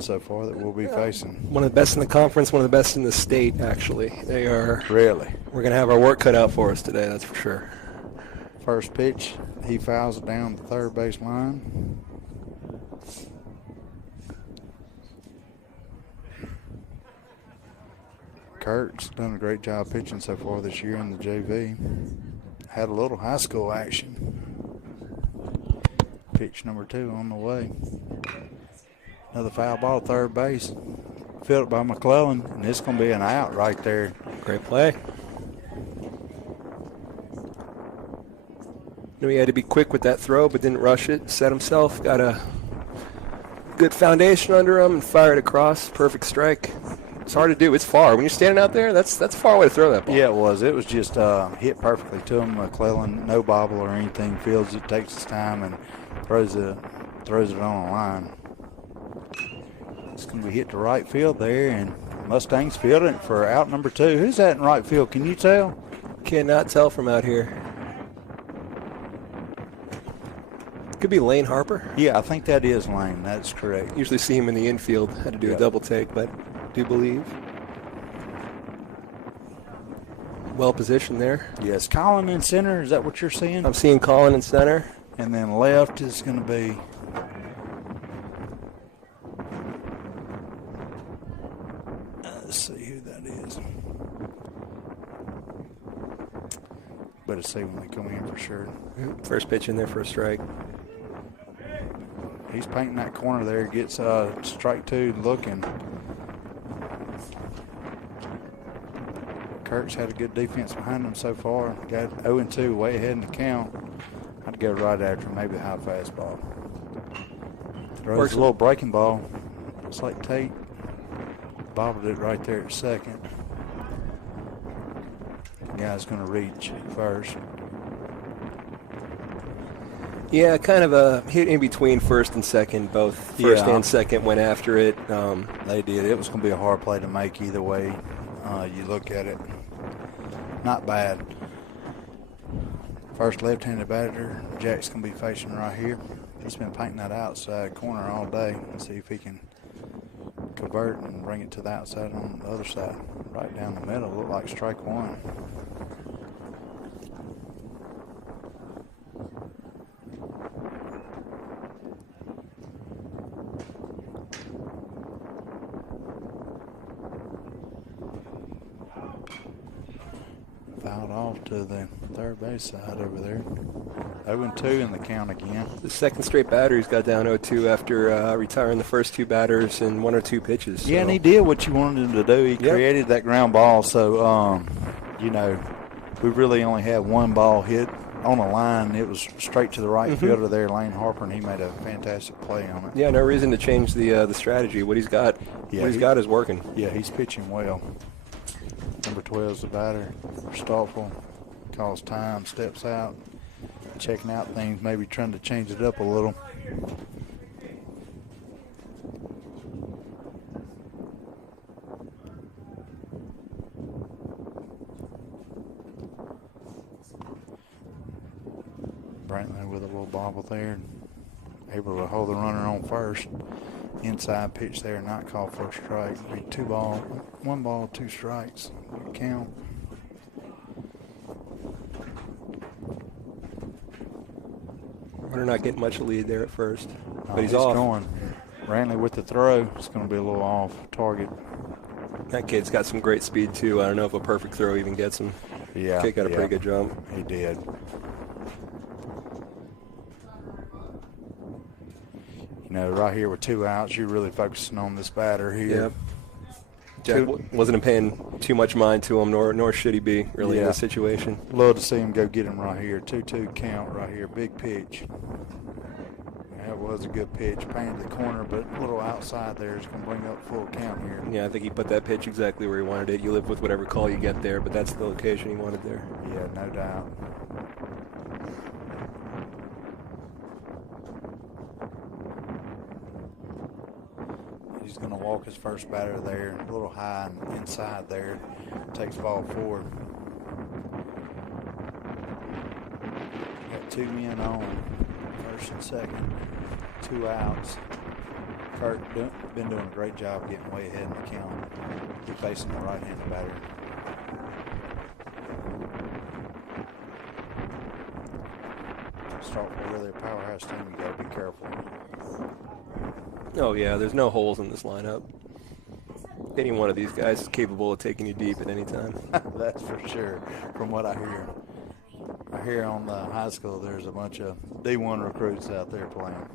so far that we'll be facing. One of the best in the conference, one of the best in the state, actually. They are. Really? We're going to have our work cut out for us today, that's for sure. First pitch, he fouls it down the third base line. Kurt's done a great job pitching so far this year in the JV. Had a little high school action. Pitch number 2 on the way. Another foul ball, third base. Fielded by McClellan, and it's going to be an out right there. Great play. Knew he had to be quick with that throw, but didn't rush it. Set himself, got a good foundation under him, and fired across. Perfect strike. It's hard to do. It's far. When you're standing out there, that's a far way to throw that ball. Yeah, it was. It was just hit perfectly to him. McClellan, no bobble or anything. Fields it, takes his time, and throws it on the line. It's going to be hit to right field there, and Mustangs fielding it for out number 2. Who's that in right field? Can you tell? Cannot tell from out here. Could be Lane Harper. Yeah, I think that is Lane. That's correct. Usually see him in the infield. Had to do a double take, but do believe. Well positioned there. Yes, Colin in center. Is that what you're seeing? I'm seeing Colin in center. And then left is going to be let's see who that is. Better see when they come in for sure. First pitch in there for a strike. He's painting that corner there. Gets strike 2 looking. Kurt's had a good defense behind him so far. Got 0-2, way ahead in the count. I'd go right after him, maybe a high fastball. Throws a little breaking ball. Looks like Tate bobbled it right there at second. The guy's going to reach first. Yeah, kind of a hit in between first and second. Both first and second went after it. They did. It was going to be a hard play to make either way you look at it. Not bad. First left-handed batter, Jack's going to be facing right here. He's been painting that outside corner all day. Let's see if he can convert and bring it to the outside on the other side. Right down the middle, look like strike 1. Fouled off to the third base side over there. 0-2 in the count again. The second straight batter he's got down 0-2 after retiring the first 2 batters in 1 or 2 pitches. So. Yeah, and he did what you wanted him to do. He created that ground ball. So, we really only had one ball hit on a line. It was straight to the right fielder there, Lane Harper, and he made a fantastic play on it. Yeah, no reason to change the strategy. What he's got, is working. Yeah, he's pitching well. Number 12 is the batter. Starkville calls time, steps out, checking out things, maybe trying to change it up a little. Brantley with a little bobble there, able to hold the runner on first. Inside pitch there, not called for a strike. Be 1 ball, 2 strikes. Count. Runner not getting much lead there at first, but he's off. going. Brantley with the throw. It's going to be a little off target. That kid's got some great speed too. I don't know if a perfect throw even gets him. Yeah, Kid got a pretty good jump. He did. Right here with 2 outs, you're really focusing on this batter here. Yep. Jack wasn't paying too much mind to him, nor should he be, really, in this situation. Love to see him go get him right here. 2-2 count right here. Big pitch. That was a good pitch. Painted the corner, but a little outside there is going to bring up full count here. Yeah, I think he put that pitch exactly where he wanted it. You live with whatever call you get there, but that's the location he wanted there. Yeah, no doubt. He's going to walk his first batter there, a little high and inside there. Takes the ball forward. Got 2 men on, first and second, 2 outs. Kirk been doing a great job getting way ahead in the count. He's facing the right-handed batter. Starkville really a powerhouse team. You got to be careful. Oh, yeah, there's no holes in this lineup. Any one of these guys is capable of taking you deep at any time. That's for sure, from what I hear. I hear on the high school there's a bunch of D1 recruits out there playing.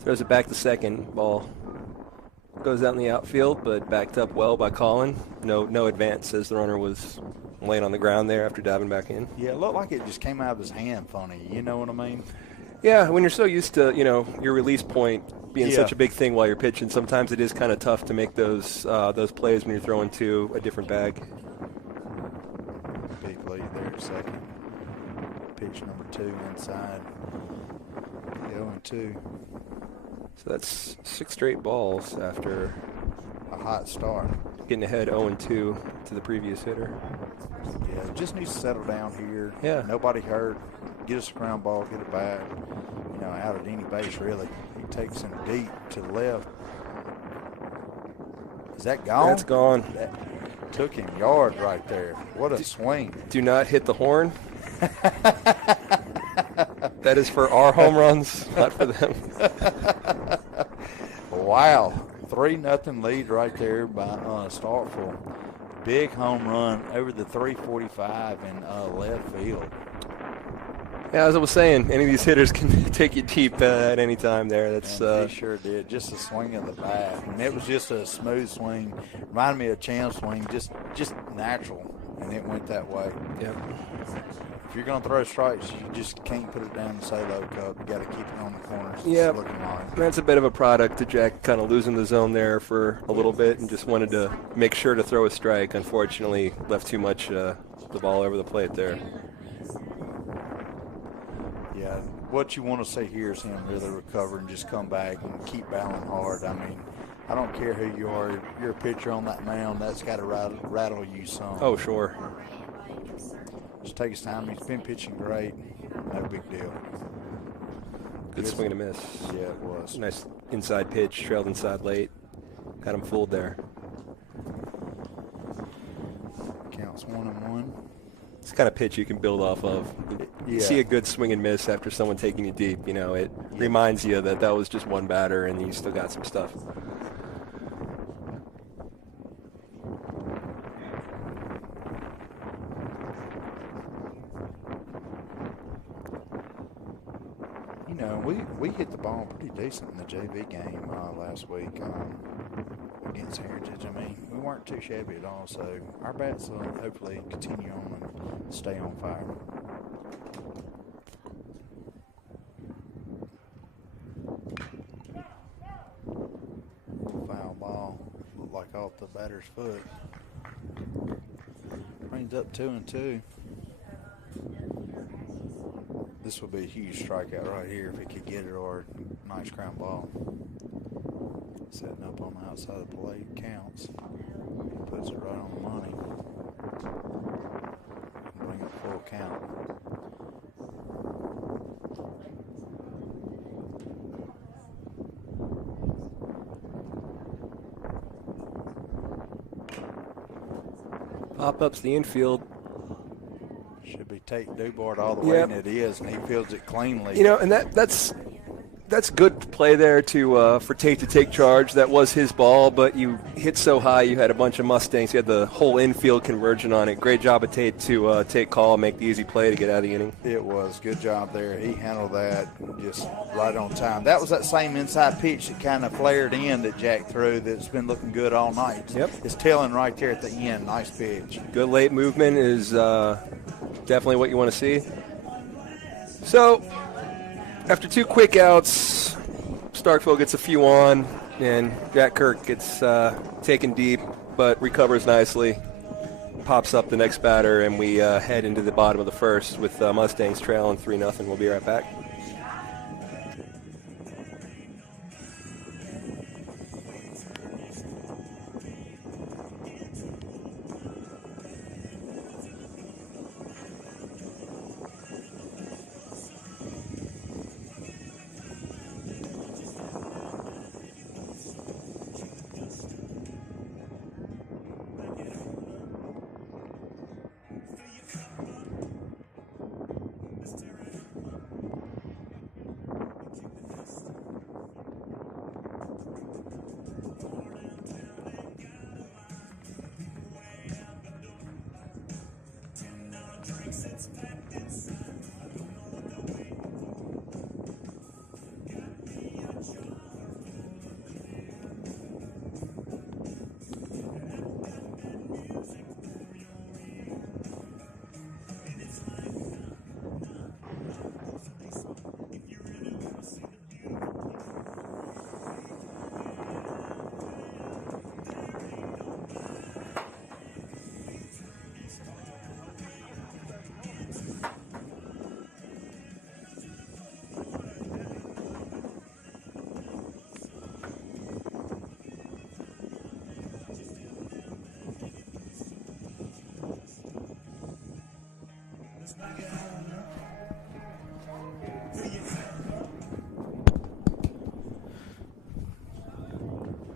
Throws it back to second. Ball goes out in the outfield, but backed up well by Colin. No advance as the runner was laying on the ground there after diving back in. Yeah, it looked like it just came out of his hand funny. You know what I mean? Yeah, when you're so used to, your release point being such a big thing while you're pitching, sometimes it is kind of tough to make those plays when you're throwing to a different bag. Big lead there at second. Pitch number 2 inside. 0-2. So that's 6 straight balls after A hot start. getting ahead 0-2 to the previous hitter. Yeah, just needs to settle down here. Yeah. Nobody hurt. Get us a ground ball, get it back. Out at any base, really. He takes him deep to the left. Is that gone? That's gone. That took him yards right there. What a swing. Do not hit the horn. That is for our home runs, not for them. Wow. 3-0 lead right there by Starkville. Big home run over the 345 in left field. Yeah, as I was saying, any of these hitters can take you deep at any time there. That's he sure did. Just a swing of the bat. And it was just a smooth swing. Reminded me of a Champ swing, just natural. And it went that way. Yep. If you're going to throw strikes, you just can't put it down the solo cup. You got to keep it on the corners. Yeah, looking like. That's a bit of a product to Jack kind of losing the zone there for a little bit and just wanted to make sure to throw a strike. Unfortunately, left too much the ball over the plate there. Yeah, what you want to see here is him really recover and just come back and keep battling hard. I mean, I don't care who you are. You're a pitcher on that mound. That's got to rattle you some. Oh, sure. Just take his time. He's been pitching great. No big deal. Good swing and a miss. Yeah, it was. Nice inside pitch, trailed inside late. Got him fooled there. Counts 1-1. It's the kind of pitch you can build off of. You see a good swing and miss after someone taking you deep. It reminds you that was just one batter and you still got some stuff. We hit the ball pretty decent in the JV game last week against Heritage. I mean, we weren't too shabby at all, so our bats will hopefully continue on and stay on fire. Foul ball, looked like off the batter's foot. Brings up 2-2. This would be a huge strikeout right here if he could get it, or a nice ground ball. Setting up on the outside of the plate, counts. Puts it right on the money. Bring it full count. Pop-ups the infield. Should be Tate Dubart all the way, and it is, and he fields it cleanly. And that's good play there for Tate to take charge. That was his ball, but you hit so high you had a bunch of Mustangs. You had the whole infield converging on it. Great job of Tate to take call, make the easy play to get out of the inning. It was. Good job there. He handled that just right on time. That was that same inside pitch that kind of flared in that Jack threw that's been looking good all night. Yep. It's tailing right there at the end. Nice pitch. Good late movement is definitely what you want to see. So, after 2 quick outs, Starkville gets a few on, and Jack Kirk gets taken deep, but recovers nicely. Pops up the next batter, and we head into the bottom of the first with Mustangs trailing 3-0. We'll be right back.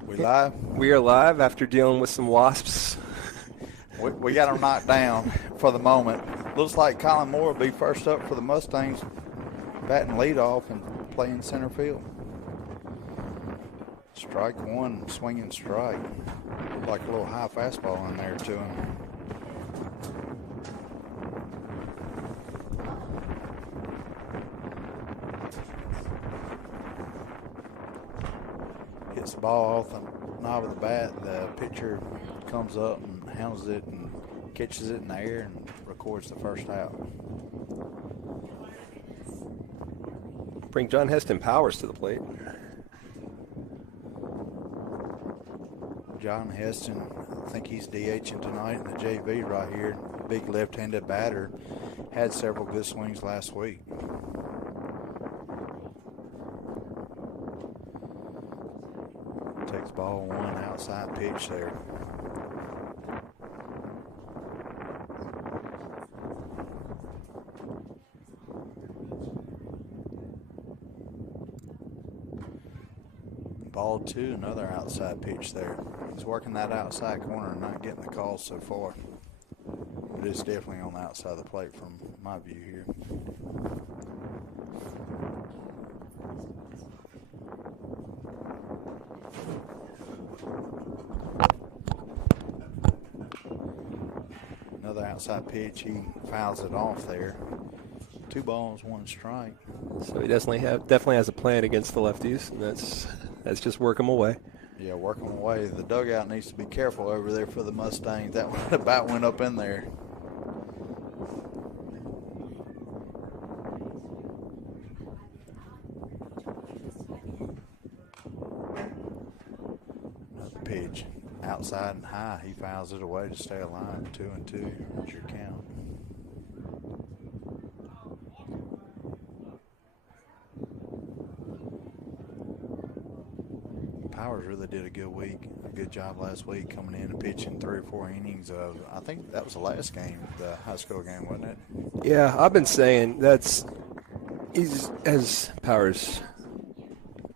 We live? We are live after dealing with some wasps. We got them knocked down for the moment. Looks like Colin Moore will be first up for the Mustangs, batting leadoff and playing center field. Strike one, swinging strike. Looked like a little high fastball in there to him. Hits the ball off the knob of the bat. The pitcher comes up and handles it and catches it in the air and records the first out. Bring John Heston Powers to the plate. John Heston, I think he's DHing tonight in the JV right here. Big left-handed batter. Had several good swings last week. Takes ball one, outside pitch there. Ball two, another outside pitch there. He's working that outside corner and not getting the calls so far. But it's definitely on the outside of the plate from my view here. Another outside pitch, he fouls it off there. 2 balls, 1 strike. So he definitely has a plan against the lefties, and that's just work them away. Yeah, work them away. The dugout needs to be careful over there for the Mustangs. That one, the bat went up in there. Another pitch. Outside and high. He fouls it away to stay alive. 2-2. That's your count. Powers really did a good job last week coming in and pitching 3 or 4 innings of, I think that was the last game, the high school game, wasn't it? Yeah, I've been saying he's as Powers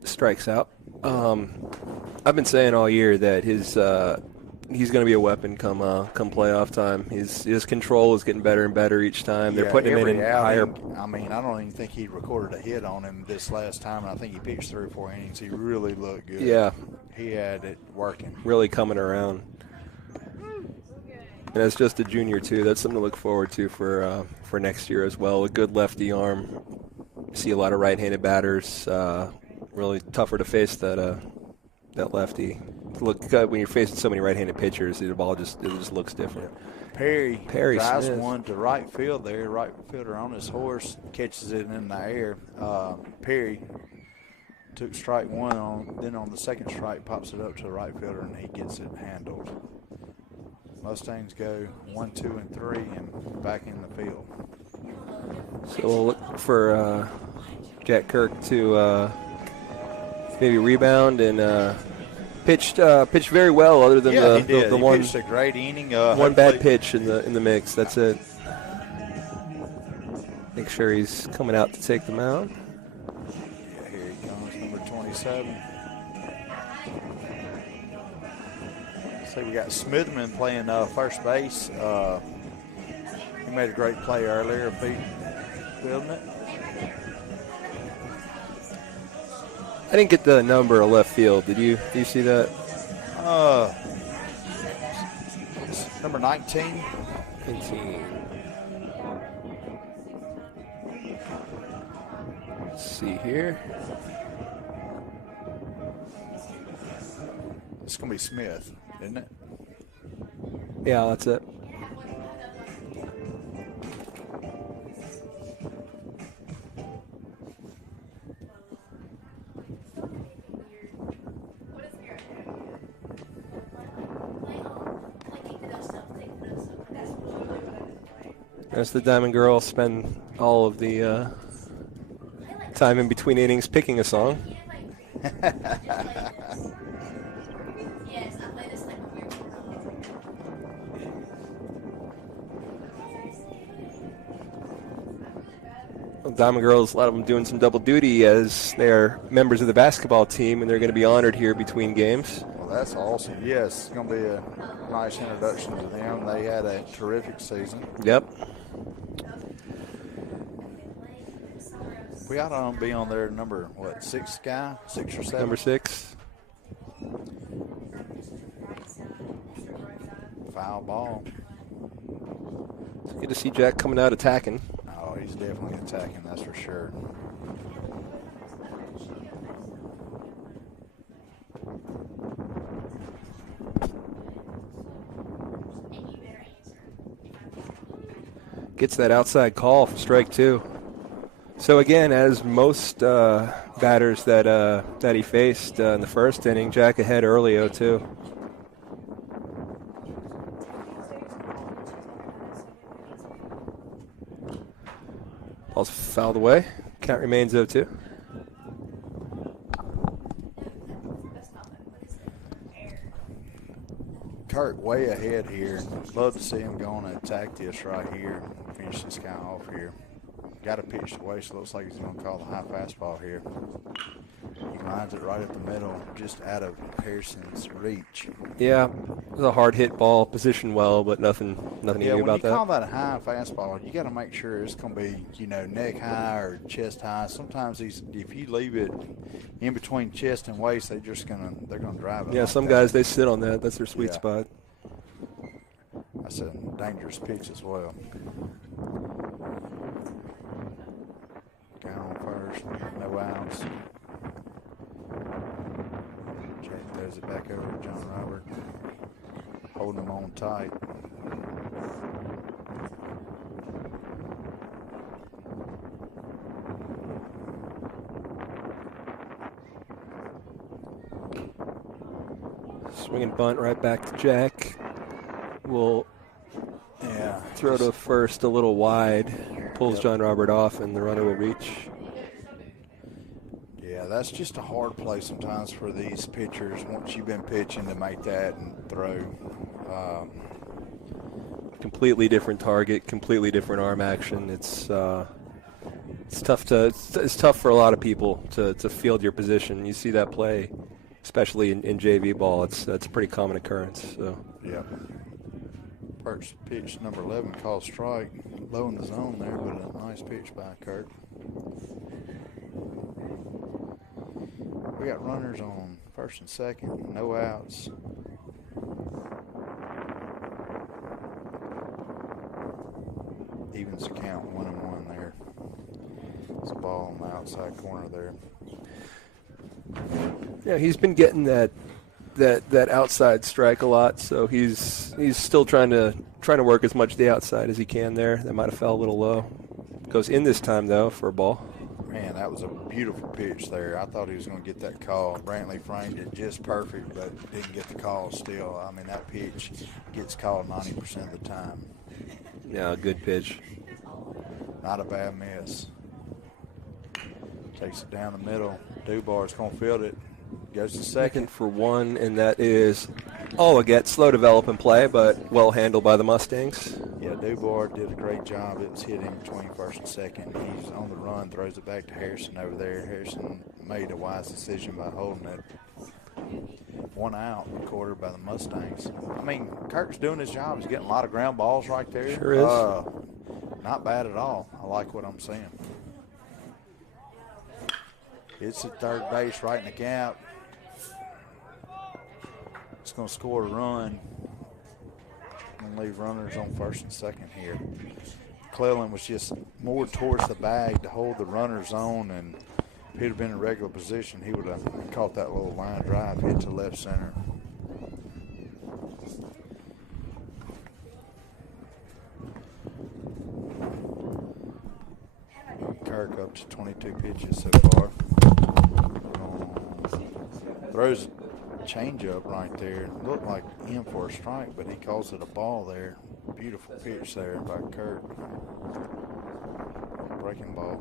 strikes out. I've been saying all year that he's going to be a weapon come playoff time. His control is getting better and better each time. They're putting him in higher. I mean, I don't even think he recorded a hit on him this last time. And I think he pitched 3 or 4 innings. He really looked good. Yeah, he had it working. Really coming around. And as just a junior too, that's something to look forward to for next year as well. A good lefty arm. See a lot of right-handed batters. Really tougher to face that lefty. Look, when you're facing so many right-handed pitchers, the ball just looks different. Perry drives Smith. One to right field there. Right fielder on his horse catches it in the air. Perry took strike one on. Then on the second strike, pops it up to the right fielder, and he gets it handled. Mustangs go 1, 2, and 3, and back in the field. So we'll look for Jack Kirk to maybe rebound and pitched very well. Other than the one pitched a great inning. One bad pitch in the mix. That's it. Make sure he's coming out to take the mound. Yeah, here he comes, number 27. So we got Smithman playing first base. He made a great play earlier, fielding it. I didn't get the number of left field. Did you? Do you see that? Number 19. 19. Let's see here. It's going to be Smith, isn't it? Yeah, that's it. There's the Diamond Girl spend all of the time in between innings picking a song. Diamond Girls, a lot of them doing some double duty as they're members of the basketball team, and they're going to be honored here between games. Well, that's awesome. Yes, it's going to be a nice introduction to them. They had a terrific season. Yep. We ought to be on there number, 6 guy? 6 or 7? Number 6. Foul ball. It's good to see Jack coming out attacking. Oh, he's definitely attacking, that's for sure. Gets that outside call for strike 2. So again, as most batters that he faced in the first inning, Jack ahead early 0-2. Ball's fouled away. Count remains 0-2. Kurt way ahead here. Love to see him go on and attack this right here. Finish this guy off here. Got a pitch to waste. Looks like he's going to call the high fastball here. He lines it right up the middle, just out of Harrison's reach. Yeah, it was a hard hit ball, positioned well, but nothing you can do about that. When you call that a high fastball, you got to make sure it's going to be, neck high or chest high. Sometimes if you leave it in between chest and waist, they're going to drive it. Yeah, like some that. guys, they sit on that. That's their sweet spot. That's a dangerous pitch as well. Guy on first, no outs. Jack throws it back over to John Robert, holding him on tight. Swinging bunt right back to Jack. Will throw to first a little wide. Pulls John Robert off, and the runner will reach. Yeah, that's just a hard play sometimes for these pitchers once you've been pitching to make that and throw. Completely different target, completely different arm action. It's tough for a lot of people to field your position. You see that play, especially in JV ball. It's a pretty common occurrence. So. Yeah. First pitch, number 11, called strike. Low in the zone there, but a nice pitch by Kurt. We got runners on first and second, no outs. Evens the count, 1-1 there. It's a ball on the outside corner there. Yeah, he's been getting that outside strike a lot, so he's still trying to work as much the outside as he can there. That might have fell a little low. Goes in this time though for a ball. Man, that was a beautiful pitch there. I thought he was going to get that call. Brantley framed it just perfect, but didn't get the call still. I mean, that pitch gets called 90% of the time. Yeah, good pitch. Not a bad miss. Takes it down the middle. Dubar's going to field it. Goes to second for 1, and that is Olaget. Slow developing play, but well handled by the Mustangs. Yeah, Dubar did a great job. It was hit in between first and second. He's on the run, throws it back to Harrison over there. Harrison made a wise decision by holding it. 1 out, recorded by the Mustangs. I mean, Kirk's doing his job. He's getting a lot of ground balls right there. Sure is. Not bad at all. I like what I'm seeing. It's at third base, right in the gap. It's going to score a run. Going to leave runners on first and second here. Cleland was just more towards the bag to hold the runners on, and if he'd have been in regular position, he would have caught that little line drive hit to left center. Kirk up to 22 pitches so far. Throws a changeup right there. Looked like in for a strike, but he calls it a ball there. Beautiful pitch there by Kirk. Breaking ball.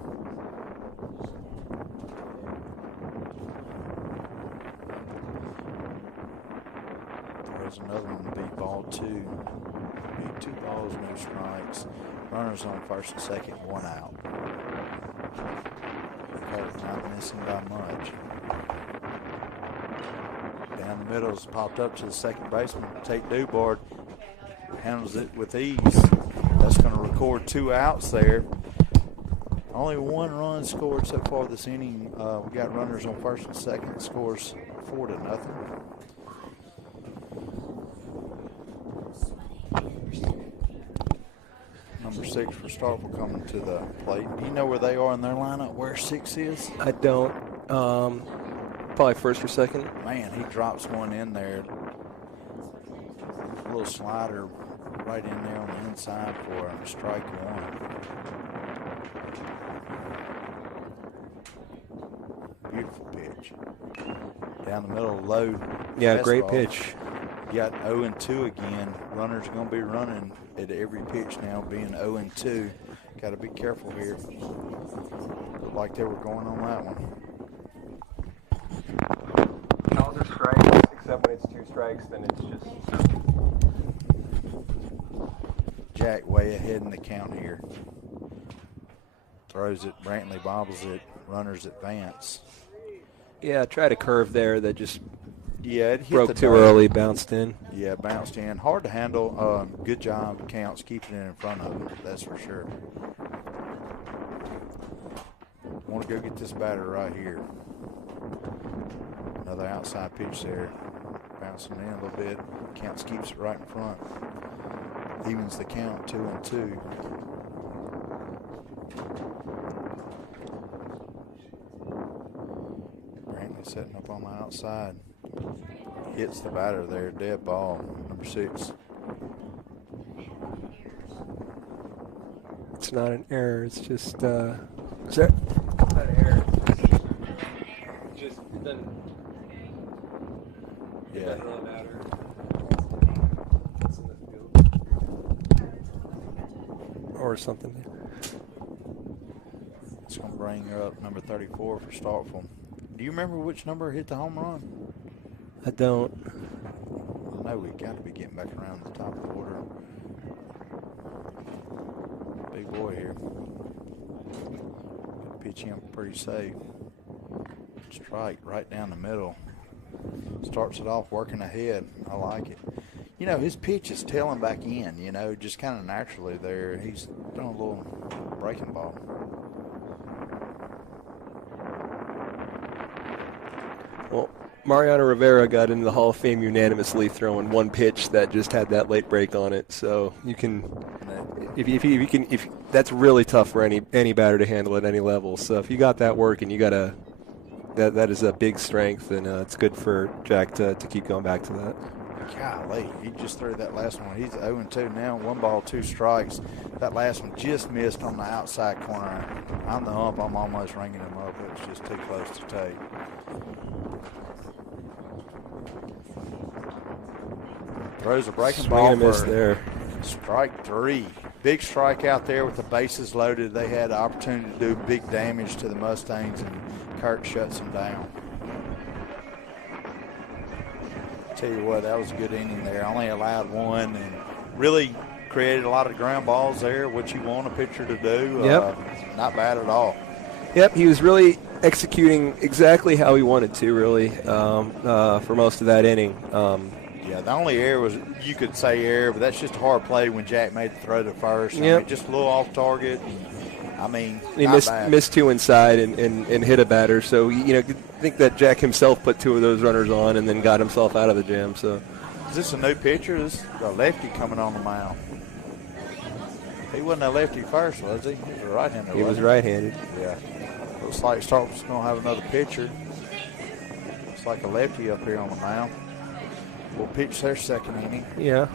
Throws another one, beat ball 2. Beat 2 balls, no strikes. Runners on first and second, 1 out. Kurt not missing by much. Down the middle is popped up to the second baseman. Tate Dubard handles it with ease. That's going to record 2 outs there. Only 1 run scored so far this inning. We got runners on first and second. Scores 4-0. Number 6 for Starkville coming to the plate. Do you know where they are in their lineup, where 6 is? I don't. Probably first or second. Man, he drops one in there. A little slider right in there on the inside for him. Strike 1. Beautiful pitch. Down the middle, low. Yeah, fastball. great pitch. You got 0-2 again. Runners are going to be running at every pitch now, being 0-2. Got to be careful here. Looked like they were going on that one. Calls are strikes, except when it's 2 strikes, then it's just. Jack way ahead in the count here. Throws it. Brantley bobbles it. Runners advance. Yeah, tried a curve there that just Yeah, it hit broke the too dirt. early, bounced in. Yeah, bounced in. Hard to handle. Good job, Counts, keeping it in front of him. That's for sure. Want to go get this batter right here. Another outside pitch there. Bouncing in a little bit. Counts keeps it right in front. Evens the count, 2-2. Brantley setting up on the outside. Hits the batter there, dead ball, number 6. It's not an error. It's just is that not an error? Just it doesn't. Yeah. It doesn't really matter. It's in the field. Or something. It's going to bring her up number 34 for Starkville. Do you remember which number hit the home run? I don't. I know we got to be getting back around the top of the order. Big boy here. Pitch him pretty safe. Strike right down the middle. Starts it off working ahead. I like it. You know, his pitch is tailing back in, you know, just kind of naturally there. He's doing a little breaking ball. Well, Mariano Rivera got into the Hall of Fame unanimously throwing one pitch that just had that late break on it. So you can, if that's really tough for any batter to handle at any level. So if you got that working, you got to that is a big strength, and it's good for Jack to keep going back to that. Golly, he just threw that last one. He's 0-2 now, 1 ball, 2 strikes. That last one just missed on the outside corner. I'm the ump. I'm almost ringing him up. It was just too close to take. Throws a breaking ball for there. strike 3. Big strike out there with the bases loaded. They had the opportunity to do big damage to the Mustangs, and Kurt shuts them down. Tell you what, that was a good inning there. Only allowed 1 and really created a lot of ground balls there, what you want a pitcher to do. Yep. Not bad at all. Yep, he was really executing exactly how he wanted to, really, for most of that inning. Yeah, the only error was, you could say error, but that's just a hard play when Jack made the throw to first. Yep. I mean, just a little off target. I mean, he missed 2 inside and hit a batter. So, you know, I think that Jack himself put 2 of those runners on and then got himself out of the jam. So, is this a new pitcher? This is a lefty coming on the mound. He wasn't a lefty first, was he? He was a right-hander. He was right-handed. Yeah. Looks like Starkville's going to have another pitcher. Looks like a lefty up here on the mound. Will pitch their second inning. Yeah.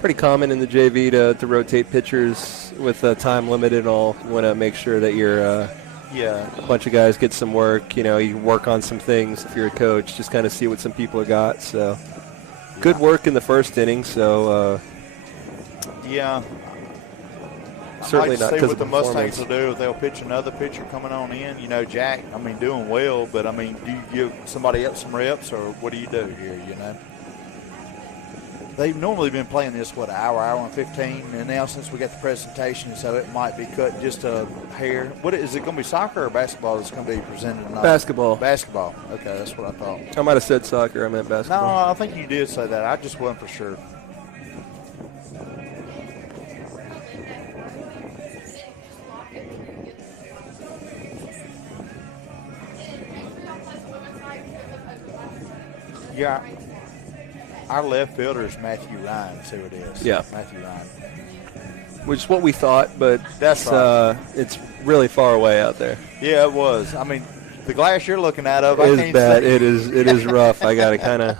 Pretty common in the JV to rotate pitchers with time limited and all. You want to make sure that a bunch of guys get some work. You know, you work on some things if you're a coach, just kind of see what some people have got. So, good work in the first inning. So, certainly I'd like to not see because what of the Mustangs performance. will do if they'll pitch another pitcher coming on in. You know, Jack, I mean, doing well, but, I mean, do you give somebody else some reps or what do you do here, you know? they've normally been playing this, an hour and 15, and now since we got the presentation, so it might be cut just a hair. What is it going to be, soccer or basketball that's going to be presented tonight? Basketball. Basketball. Okay, that's what I thought. I might have said soccer. I meant No, basketball. I think you did say that. I just wasn't for sure. Yeah. Our left fielder is Matthew Ryan. That's who it is. Yeah. Matthew Ryan. Which is what we thought, but That's right. It's really far away out there. Yeah, it was. I mean, the glass you're looking at It is bad. It is rough. I got to kind of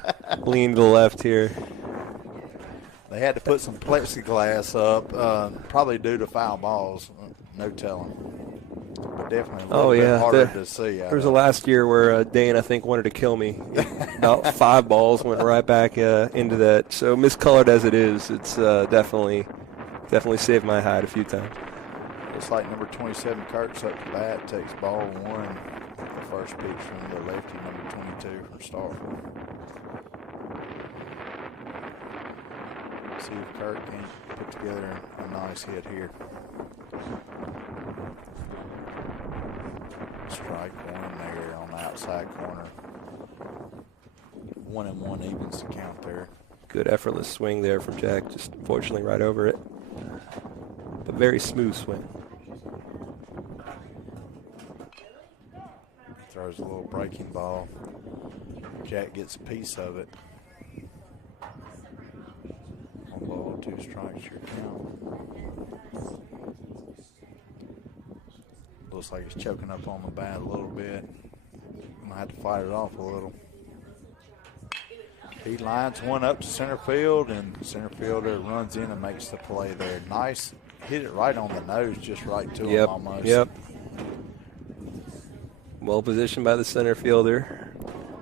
lean to the left here. They had to put some plexiglass up, probably due to foul balls. No telling. But definitely a little bit harder to see. There was a last year where Dane, I think, wanted to kill me. About 5 balls went right back into that. So miscolored as it is, it's definitely saved my hide a few times. Looks like number 27, Kirk's up to bat, takes ball 1. The first pitch from the lefty, number 22 from Starkville. See if Kirk can put together a nice hit here. Strike 1 there on the outside corner. 1-1 evens the count there. Good effortless swing there from Jack, just unfortunately right over it. But very smooth swing. Throws a little breaking ball. Jack gets a piece of it. 1 ball, 2 strikes, your count. Looks like he's choking up on the bat a little bit. Might have to fight it off a little. He lines one up to center field, and center fielder runs in and makes the play there. Nice. Hit it right on the nose, just right to him almost. Yep. Well positioned by the center fielder.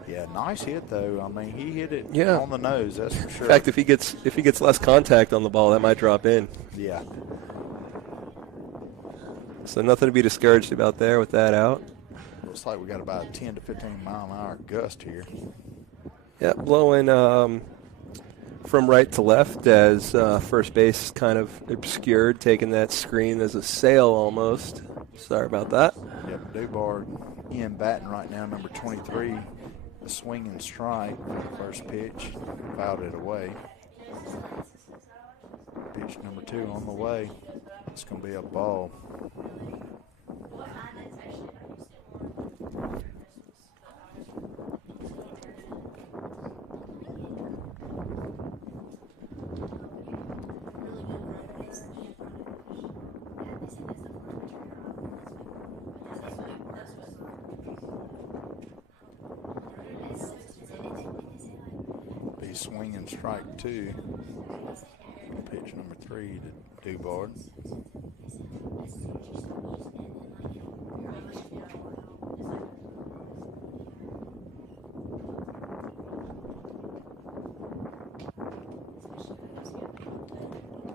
Yeah, nice hit though. I mean, he hit it Yeah. on the nose, that's for sure. In fact, if he gets less contact on the ball, that might drop in. Yeah. So nothing to be discouraged about there with that out. Looks like we got about a 10 to 15 mile an hour gust here. Yeah, blowing from right to left as first base kind of obscured, taking that screen as a sail almost. Sorry about that. Yep, Dubar in batting right now, number 23. A swing and strike for the first pitch. Fouled it away. Pitch number 2 on the way. It's going to be a ball. Be swing and strike 2. Pitch number 3 to Dubard.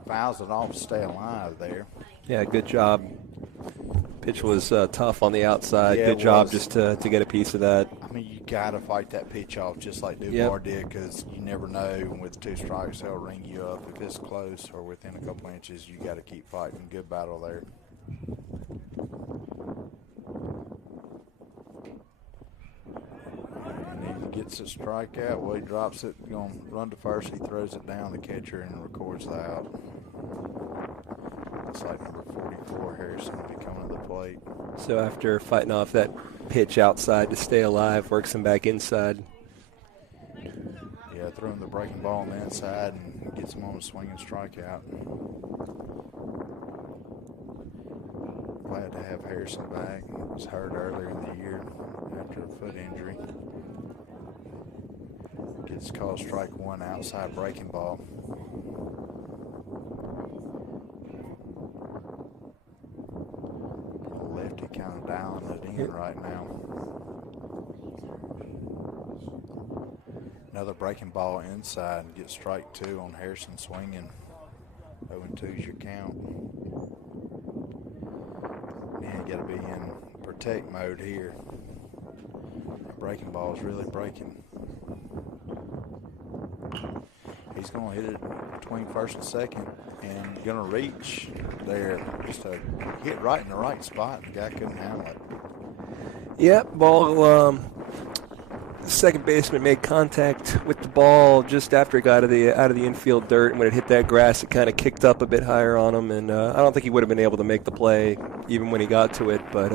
Fouls it off to stay alive there. Yeah, good job. Pitch was tough on the outside. Yeah, good it job was. just to get a piece of that. I mean, you got to fight that pitch off just like Dubar did, because you never know. With 2 strikes, they'll ring you up. If it's close or within a couple inches, you got to keep fighting. Good battle there. And he gets a strikeout. Well, he drops it, going to run to first. He throws it down the catcher and records the out. Looks like number 44, Harrison, will be coming to the plate. So after fighting off that pitch outside to stay alive, works him back inside. Yeah, threw him the breaking ball on the inside and gets him on a swing and strikeout. Glad to have Harrison back. He was hurt earlier in the year after a foot injury. Gets called strike 1, outside breaking ball. Lefty kind of dialing it in right now. Another breaking ball inside and get strike 2 on Harrison swinging. 0-2 is your count. Man, you got to be in protect mode here. That breaking ball is really breaking. He's going to hit it between first and second and going to reach there. Just a hit right in the right spot, and the guy couldn't handle it. Yep, ball. The second baseman made contact with the ball just after it got out of the infield dirt, and when it hit that grass, it kind of kicked up a bit higher on him. And I don't think he would have been able to make the play even when he got to it. But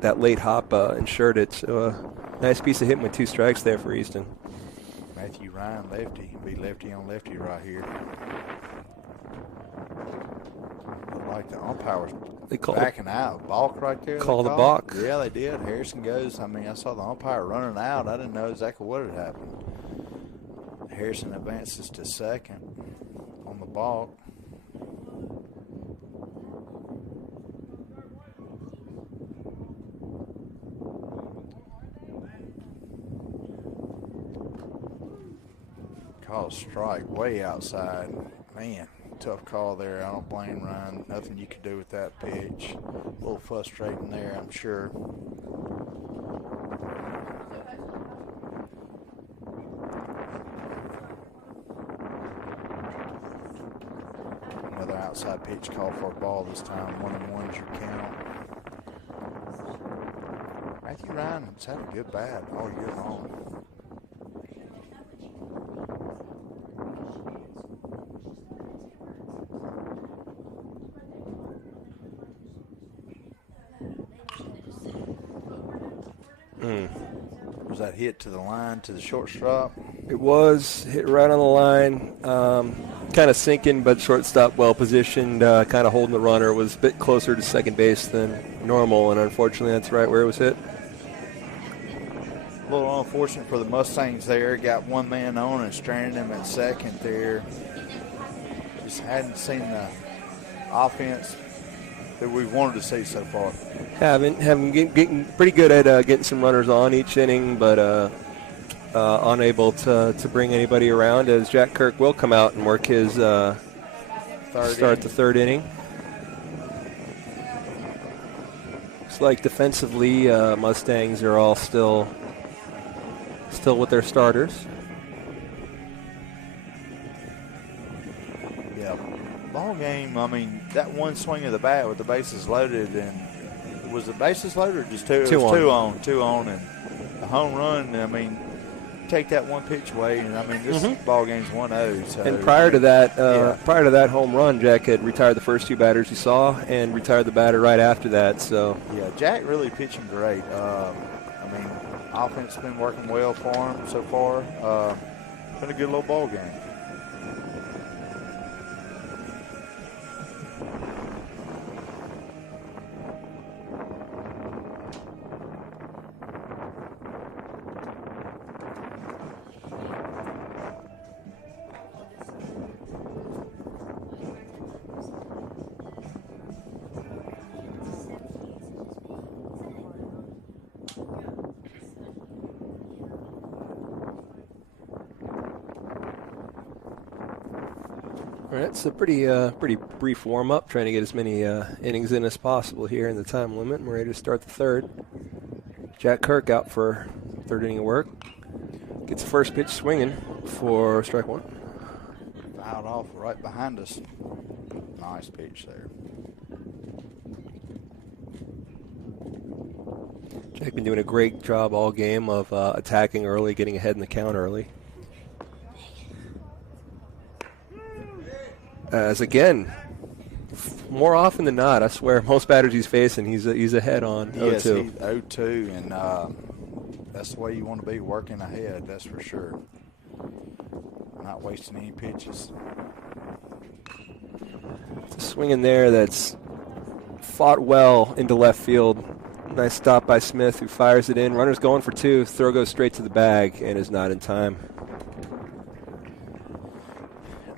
that late hop ensured it. So nice piece of hitting with 2 strikes there for Easton. Matthew Ryan, lefty, be lefty on lefty right here. Looked like the umpire was backing out. Balk right there. Call the balk. Yeah, they did. Harrison goes. I mean, I saw the umpire running out. I didn't know exactly what had happened. Harrison advances to second on the balk. Call strike way outside. Man, tough call there. I don't blame Ryan. Nothing you could do with that pitch. A little frustrating there, I'm sure. Another outside pitch call for a ball this time. 1-1's your count. Matthew Ryan's had a good bat all year long. Was that hit to the line, to the shortstop? It was hit right on the line, kind of sinking, but shortstop well positioned, kind of holding the runner. It was a bit closer to second base than normal, and unfortunately that's right where it was hit. A little unfortunate for the Mustangs there. Got one man on and stranded him at second there. Just hadn't seen the offense that we wanted to see so far. Getting pretty good at getting some runners on each inning, but unable to bring anybody around, as Jack Kirk will come out and work his the third inning. Looks like defensively, Mustangs are all still with their starters. Yeah, ball game. I mean, that one swing of the bat with the bases loaded, and was the bases loaded or just two? Two on, and a home run. I mean, take that one pitch away, and I mean this ball game's 1-0. So, and prior to that home run, Jack had retired the first 2 batters he saw, and retired the batter right after that. So yeah, Jack really pitching great. I mean, offense has been working well for him so far. Been a good little ball game. All right, so pretty brief warm-up, trying to get as many innings in as possible here in the time limit. And we're ready to start the third. Jack Kirk out for third inning of work. Gets the first pitch swinging for strike one. Fouled off right behind us. Nice pitch there. Jack been doing a great job all game of attacking early, getting ahead in the count early. As again, more often than not, I swear, most batters he's facing, he's ahead on 0-2. Yes, he's 0-2, and that's the way you want to be, working ahead, that's for sure. Not wasting any pitches. It's a swing in there that's fought well into left field. Nice stop by Smith, who fires it in. Runner's going for 2. Throw goes straight to the bag and is not in time.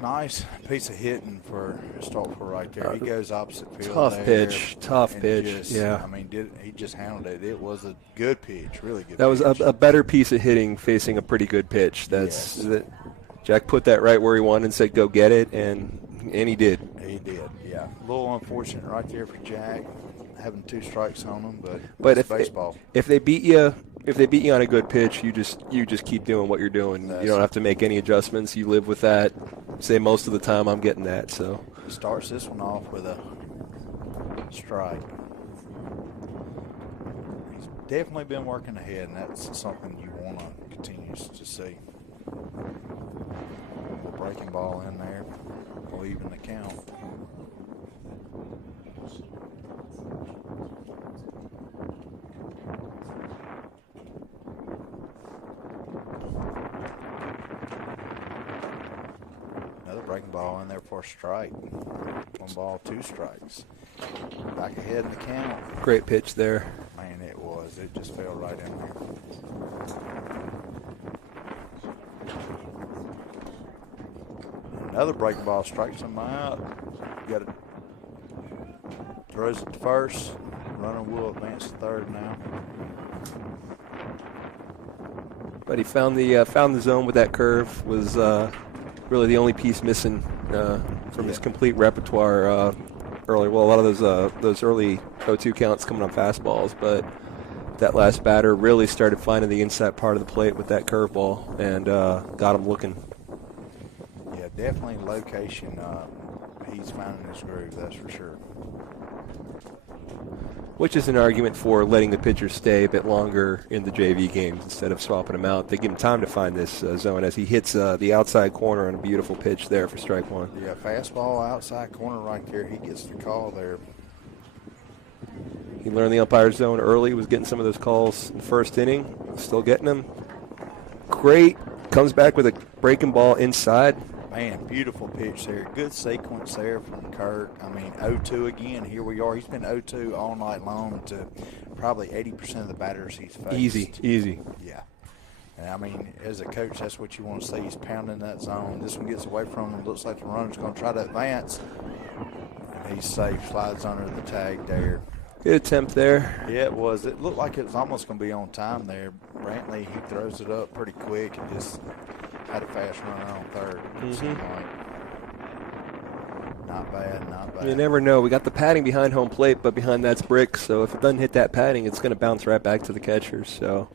Nice piece of hitting for Starkville right there. He goes opposite field. Tough pitch. Yeah. I mean, he just handled it. It was a good pitch, really good. That was a better piece of hitting facing a pretty good pitch. Jack put that right where he wanted and said, "Go get it," and he did. He did. Yeah. A little unfortunate right there for Jack, having 2 strikes on him, but if baseball. If they beat you if they beat you on a good pitch, you just keep doing what you're doing. You don't have to make any adjustments. You live with that. Say most of the time I'm getting that. So he starts this one off with a strike. He's definitely been working ahead, and that's something you want to continue to see. A breaking ball in there will even the count. Another breaking ball in there for a strike. 1 ball, 2 strikes. Back ahead in the count. Great pitch there. Man, it was. It just fell right in there. Another breaking ball strikes him out. Got it. Throws it to first. Runner will advance to third now. But he found the zone with that curve. Was really the only piece missing from his complete repertoire early. Well, a lot of those early 0-2 counts coming on fastballs, but that last batter really started finding the inside part of the plate with that curveball and got him looking. Yeah, definitely location. He's finding his groove, that's for sure. Which is an argument for letting the pitcher stay a bit longer in the JV games instead of swapping him out. They give him time to find this zone as he hits the outside corner on a beautiful pitch there for strike one. Yeah, fastball outside corner right there. He gets the call there. He learned the umpire's zone early, was getting some of those calls in the first inning, still getting them. Great. Comes back with a breaking ball inside. Man, beautiful pitch there. Good sequence there from Kirk. I mean, 0-2 again. Here we are. He's been 0-2 all night long to probably 80% of the batters he's faced. Easy. Yeah. And, I mean, as a coach, that's what you want to see. He's pounding that zone. This one gets away from him. Looks like the runner's going to try to advance. And he's safe. Slides under the tag there. Good attempt there. Yeah, it was. It looked like it was almost going to be on time there. Brantley, he throws it up pretty quick and just had a fast runner on third. Not bad. You never know. We got the padding behind home plate, but behind that's brick. So if it doesn't hit that padding, it's going to bounce right back to the catcher. So,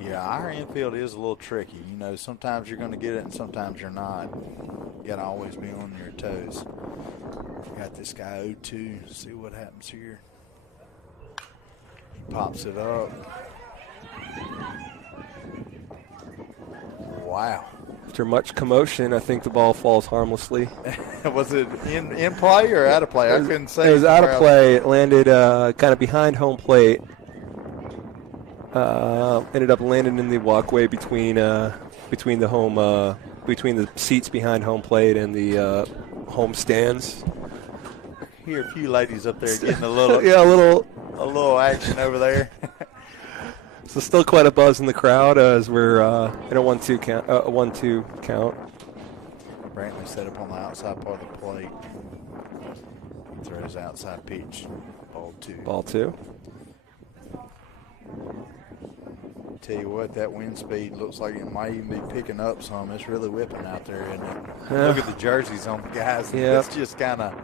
yeah, our infield is a little tricky. You know, sometimes you're going to get it and sometimes you're not. You got to always be on your toes. Got this guy 0-2. See what happens here. He pops it up. Wow. After much commotion, I think the ball falls harmlessly. Was it in play or out of play? I couldn't say. It was out of play. It landed kind of behind home plate. Ended up landing in the walkway between the seats behind home plate and the home stands. Hear a few ladies up there getting a little a little action over there. So still quite a buzz in the crowd as we're in a 1-2 count. Brantley set up on the outside part of the plate. Throws outside pitch. Ball 2. Tell you what, that wind speed looks like it might even be picking up some. It's really whipping out there, isn't it? Yeah. Look at the jerseys on the guys. Yeah. It's just kind of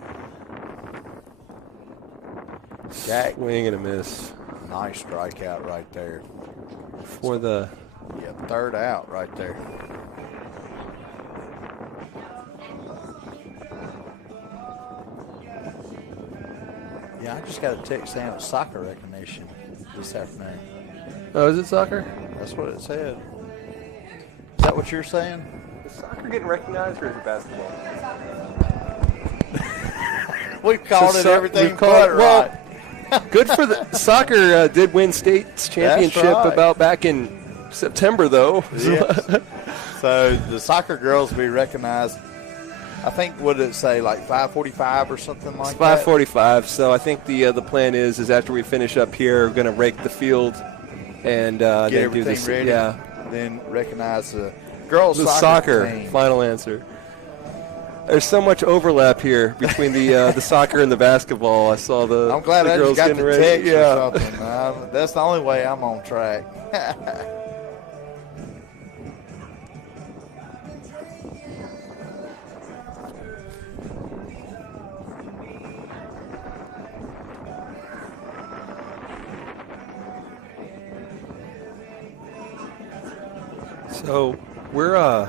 swing and a miss. Nice strikeout right there. For the third out right there. Yeah, I just got a text saying it's soccer recognition this afternoon. Oh, is it soccer? That's what it said. Is that what you're saying? Is soccer getting recognized or is it basketball? We've called it everything but right. Well, good for the soccer. Did win state's championship about back in September, though. Yes. So the soccer girls will be recognized. I think, what did it say, like 5:45 or something like that? 5:45. So I think the plan is after we finish up here, we're going to rake the field and get then everything do this. ready. Yeah. Then recognize the girls' soccer team. Final answer. There's so much overlap here between the soccer and the basketball. I saw the. I'm glad I girls just got getting the ready. text or something. That's the only way I'm on track. So we're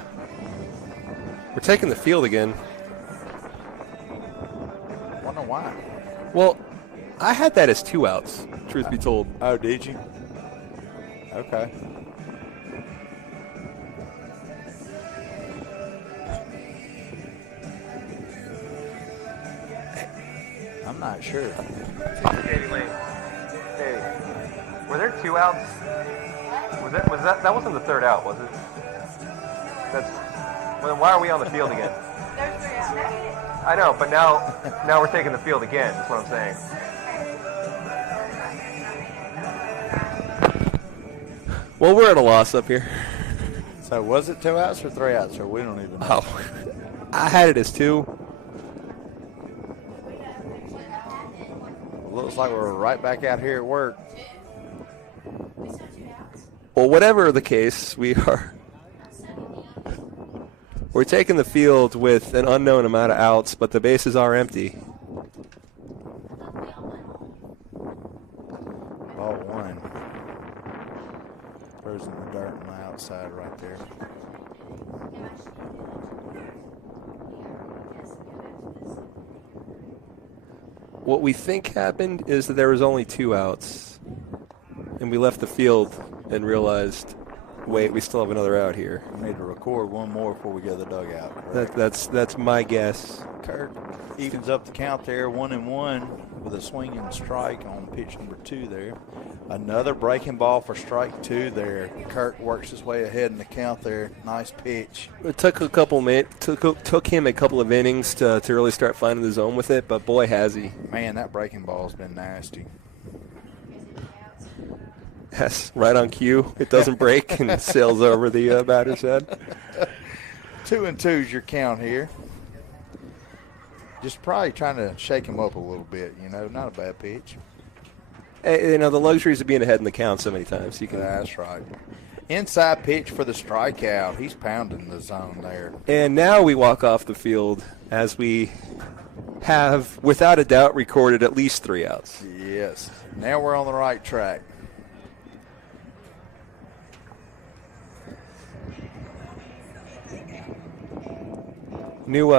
taking the field again. Wonder why. Well, I had that as 2 outs, truth be told. Oh, did you? Okay. I'm not sure. Katie Lane. Hey, were there 2 outs? That wasn't the 3rd out, was it? Well, then why are we on the field again? There's 3 outs. I know, but now we're taking the field again. That's what I'm saying. Well, we're at a loss up here. So was it 2 outs or 3 outs? Or we don't even know. Oh, I had it as 2. Looks like we're right back out here at work. Well, whatever the case, we're taking the field with an unknown amount of outs, but the bases are empty. Ball 1. Throws in the dirt on the outside right there. What we think happened is that there was only 2 outs, and we left the field and realized, wait, we still have another out here. We need to record one more before we go to the dugout. That's my guess. Kirk evens up the count there, 1-1 with a swinging strike on pitch number 2 there. Another breaking ball for strike 2 there. Kirk works his way ahead in the count there. Nice pitch. It took took him a couple of innings to really start finding the zone with it, but boy has he. Man, that breaking ball's been nasty. Yes, right on cue. It doesn't break and sails over the batter's head. 2-2 is your count here. Just probably trying to shake him up a little bit, not a bad pitch. Hey, the luxuries of being ahead in the count so many times. That's right. Inside pitch for the strikeout. He's pounding the zone there. And now we walk off the field as we have, without a doubt, recorded at least 3 outs. Yes. Now we're on the right track. New,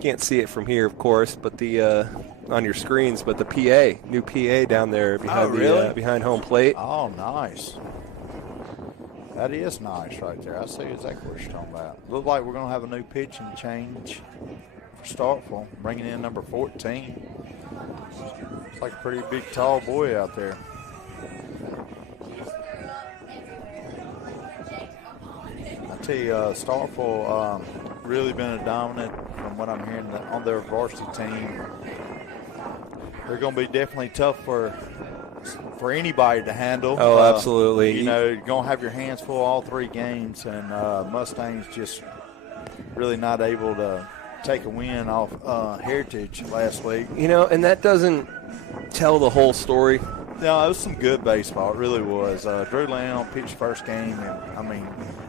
can't see it from here, of course, but the on your screens, but the new PA down there behind behind home plate. Oh, nice. That is nice right there. I see exactly what you're talking about. Looks like we're going to have a new pitching change for Starkville, bringing in number 14. Looks like a pretty big, tall boy out there. I tell you, Starkville really been a dominant, from what I'm hearing, on their varsity team. They're going to be definitely tough for anybody to handle. Oh, absolutely. You're going to have your hands full all 3 games, and Mustangs just really not able to take a win off Heritage last week. And that doesn't tell the whole story. No, it was some good baseball. It really was. Drew Leon pitched first game, and,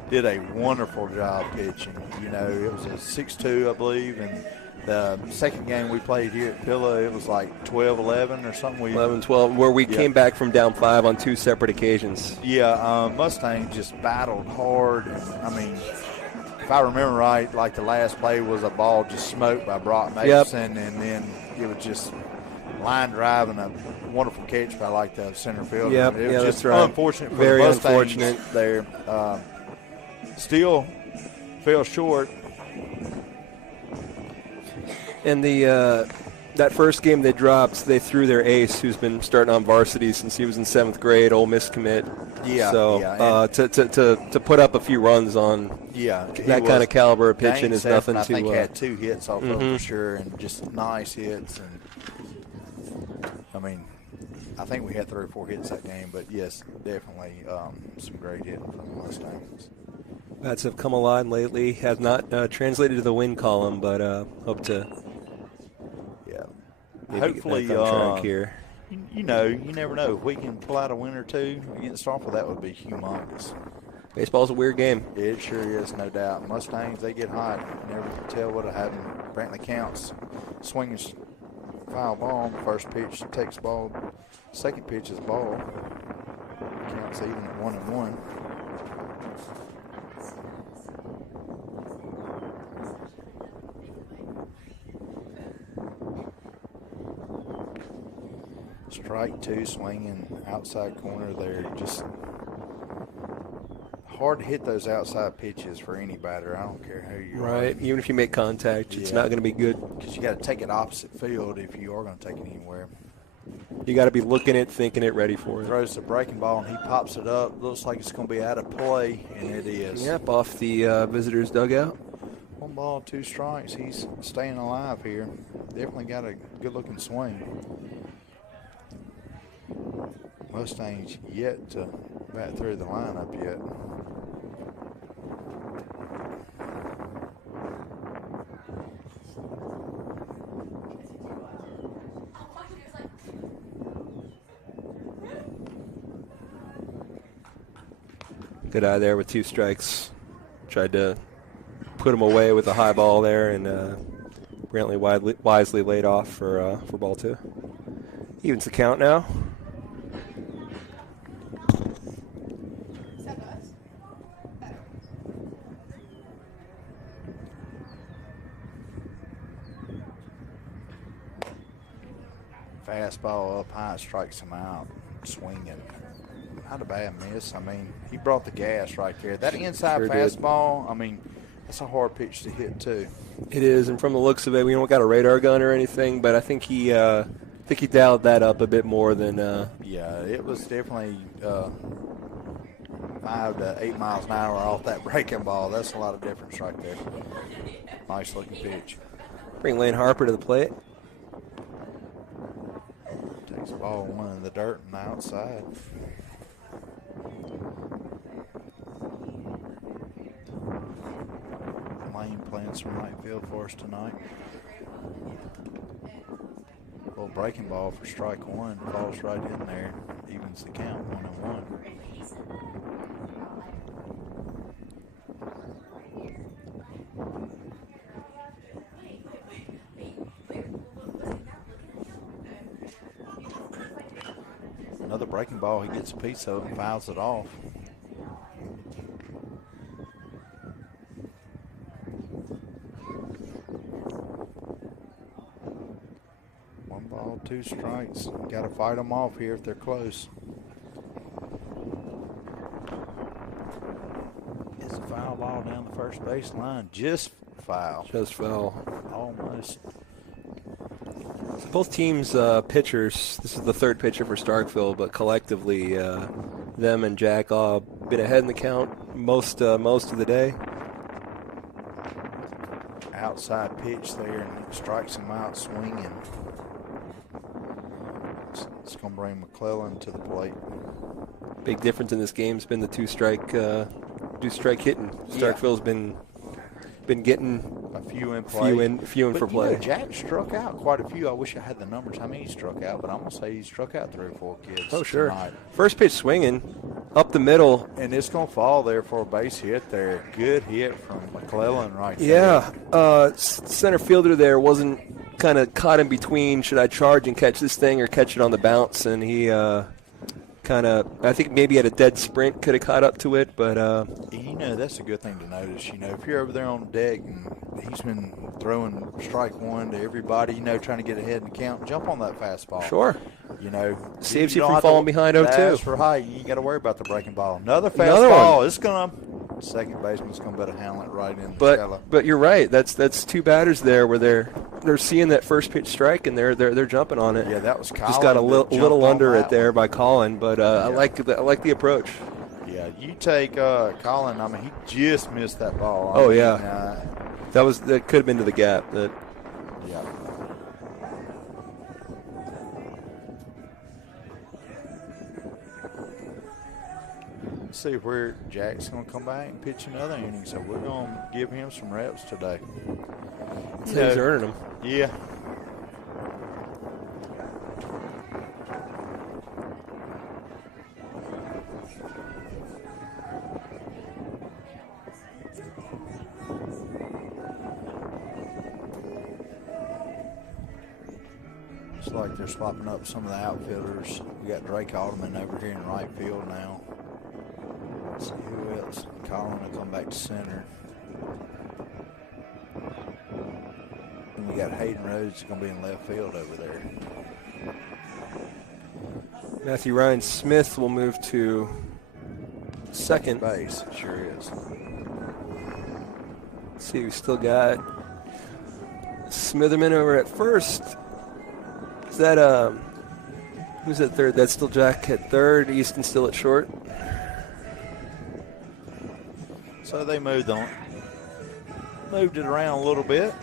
did a wonderful job pitching. It was a 6-2, I believe, and the second game we played here at Pilla, it was like 12-11 or something. 11-12, where we came back from down 5 on 2 separate occasions. Yeah, Mustang just battled hard. And, if I remember right, like the last play was a ball just smoked by Brock Mason, and then it was just line drive and a wonderful catch by like the center fielder. Yep, it was just that's right. unfortunate for Very the Mustangs unfortunate there. Still fell short. And that first game they dropped, they threw their ace, who's been starting on varsity since he was in 7th grade, Ole Miss commit. Yeah. So to put up a few runs on that kind of caliber of pitching is nothing to. I think had 2 hits off of him for sure, and just nice hits. And I think we had 3 or 4 hits that game, but yes, definitely some great hitting from the Mustangs. Bats have come alive lately. Have not translated to the win column, but hope to. Hopefully, get back on track here. You never know. If we can pull out a win or 2 against Starkville, that would be humongous. Baseball's a weird game. It sure is, no doubt. Mustangs, they get hot. You never can tell what'll happen. Apparently counts. Swinging foul ball. First pitch takes ball. Second pitch is ball. Count It's even at 1-1. Strike 2, swinging outside corner there. Just hard to hit those outside pitches for any batter. I don't care who you are. Right. Even if you make contact, it's not going to be good. Because you got to take it opposite field if you are going to take it anywhere. You got to be looking it, thinking it, ready for it. Throws the breaking ball, and he pops it up. Looks like it's going to be out of play, and it is. Yep, off the visitor's dugout. 1 ball, 2 strikes. He's staying alive here. Definitely got a good-looking swing. Mustang's yet to bat through the lineup yet. Good eye there with 2 strikes. Tried to put him away with a high ball there, and Brantley wisely laid off for ball 2. Evens the count now. Fastball up high, strikes him out, swinging. Not a bad miss. I mean, he brought the gas right there. That inside Sure fastball, I mean, that's a hard pitch to hit too. It is, and from the looks of it, we don't got a radar gun or anything, but I think he dialed that up a bit more than. Yeah, it was definitely 5 to 8 miles an hour off that breaking ball. That's a lot of difference right there. Nice looking pitch. Bring Lane Harper to the plate. Takes ball 1 in the dirt and outside. Lane playing some right field for us tonight. Little breaking ball for strike 1, falls right in there, evens the count 1-1. Another breaking ball, he gets a piece of it and fouls it off. One ball, 2 strikes. Got to fight them off here if they're close. It's a foul ball down the first base line. Just foul. Just foul. Almost. Both teams' pitchers, this is the 3rd pitcher for Starkville, but collectively, them and Jack been ahead in the count most of the day. Outside pitch there, and it strikes him out swinging. It's going to bring McClellan to the plate. Big difference in this game has been the two strike hitting. Starkville's been getting a few in play. Few in for play. Jack struck out quite a few. I wish I had the numbers how many he struck out, but I'm going to say he struck out 3 or 4 kids. Oh, sure. Tonight. First pitch swinging up the middle. And it's going to fall there for a base hit there. Good hit from McClellan right there. Yeah. Center fielder there wasn't kind of caught in between. Should I charge and catch this thing or catch it on the bounce? And he I think maybe had a dead sprint, could have caught up to it, but that's a good thing to notice. If you're over there on the deck and he's been throwing strike 1 to everybody, trying to get ahead in the count, jump on that fastball. Sure. Saves you don't from have falling behind 0-2. That's right. You ain't got to worry about the breaking ball. Another fastball. It's going to. Second baseman's going to better handle it right in the cellar. But you're right. That's 2 batters there where they're seeing that first pitch strike and they're jumping on it. Yeah, that was Colin. Just got a little under it there by Colin, but I like the approach. Yeah, you take Colin. I mean, he just missed that ball. That could have been to the gap. Yeah. Let's see where Jack's going to come back and pitch another inning. So we're going to give him some reps today. He's earning them. Yeah. Looks like they're swapping up some of the outfielders. We got Drake Alderman over here in right field now. back to center. And we got Hayden Rhodes going to be in left field over there. Matthew Ryan Smith will move to second base. Sure is. Let's see, we still got Smitherman over at first. Is that who's at third? That's still Jack at third. Easton still at short. So they moved it around a little bit.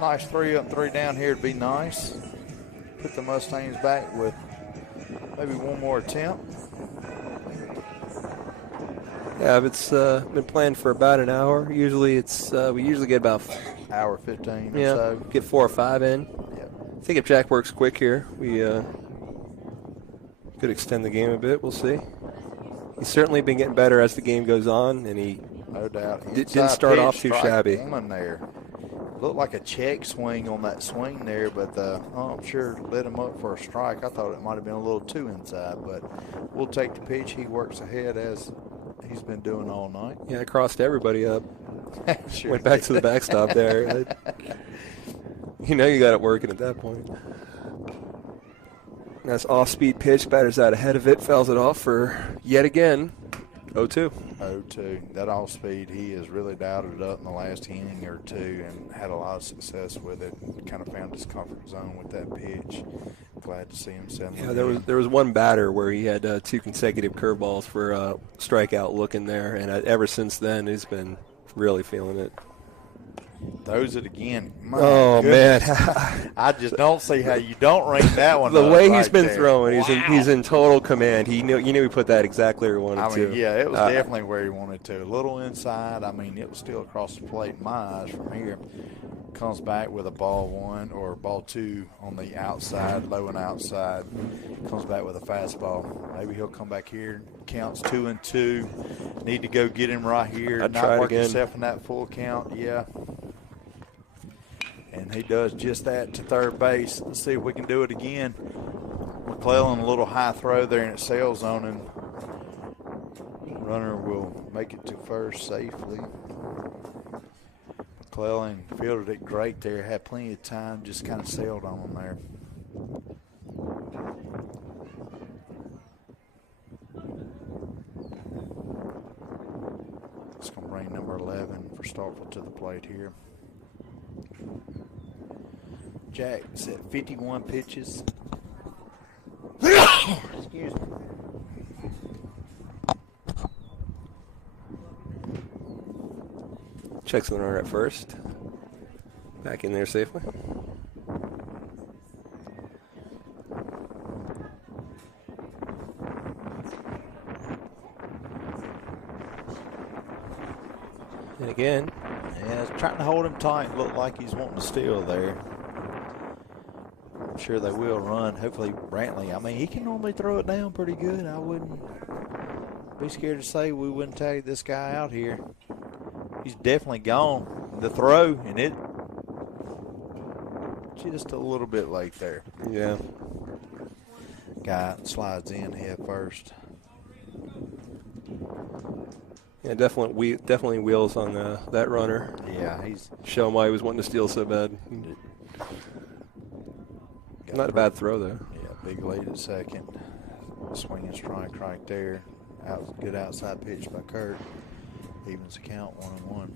Nice 3 up, 3 down here would be nice. Put the Mustangs back with maybe one more attempt. Yeah, it's been planned for about an hour. Usually it's we usually get about hour 15 yeah, or so. Get 4 or 5 in. Yep. I think if Jack works quick here, we could extend the game a bit. We'll see. He's certainly been getting better as the game goes on, and he no doubt didn't start off too shabby. One there. Looked like a check swing on that swing there, but the umpire lit him up for a strike. I thought it might have been a little too inside, but we'll take the pitch. He works ahead as he's been doing all night. Yeah, it crossed everybody up. Sure Went back to the backstop there. You know you got it working at that point. That's off-speed pitch. Batter's out ahead of it. Fouls it off for yet again 0-2. 0-2. That off speed, he has really dialed it up in the last inning or two and had a lot of success with it. Kind of found his comfort zone with that pitch. Glad to see him settling. Yeah, there was one batter where he had 2 consecutive curveballs for strikeout looking there, and ever since then he's been really feeling it. Throws it again. My oh goodness. Man, I just don't see how you don't ring that one. The way right he's been there. throwing, Wow. he's in total command. You knew he put that exactly where he wanted to. Yeah, it was definitely where he wanted to. A little inside. I mean, it was still across the plate in my eyes from here. Comes back with a ball 1 or ball 2 on the outside, low and outside. Comes back with a fastball. Maybe he'll come back here. Counts 2-2. Need to go get him right here. I'd Not try it work again. himself in that full count. Yeah. And he does just that to third base. Let's see if we can do it again. McClellan, a little high throw there, and it sails on him. Runner will make it to first safely. McClellan fielded it great there, had plenty of time, just kind of sailed on him there. It's going to bring number 11 for Starkville to the plate here. Jack's at 51 pitches. Excuse me. Checks the runner at first. Back in there safely. And again. Yeah, he's trying to hold him tight. Looked like he's wanting to steal there. I'm sure they will run. Hopefully Brantley, I mean, he can normally throw it down pretty good. I wouldn't be scared to say we wouldn't tag this guy out here. He's definitely gone. The throw, and it just a little bit late there. Yeah. Guy slides in head first. Yeah, definitely wheels on that runner. Yeah, he's Show him why he was wanting to steal so bad. Not a bad throw, though. Yeah, big lead at second. Swinging strike right there. Good outside pitch by Kurt. Evens the count 1-1.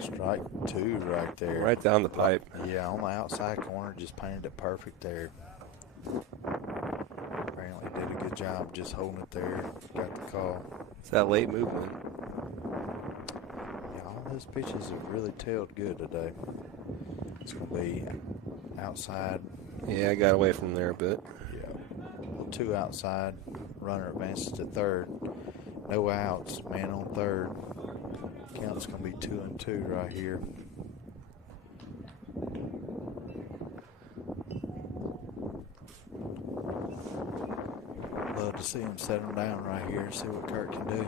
Strike 2 right there. Right down the pipe. Yeah, on the outside corner, just painted it perfect there. Apparently did a good job just holding it there. Got the call. It's that late movement. Yeah, all those pitches have really tailed good today. It's going to be outside. Yeah, I got away from there a bit. Yeah, 2 outside. Runner advances to third. No outs. Man on third. Count's going to be 2-2 right here. Love to see him set him down right here and see what Kurt can do.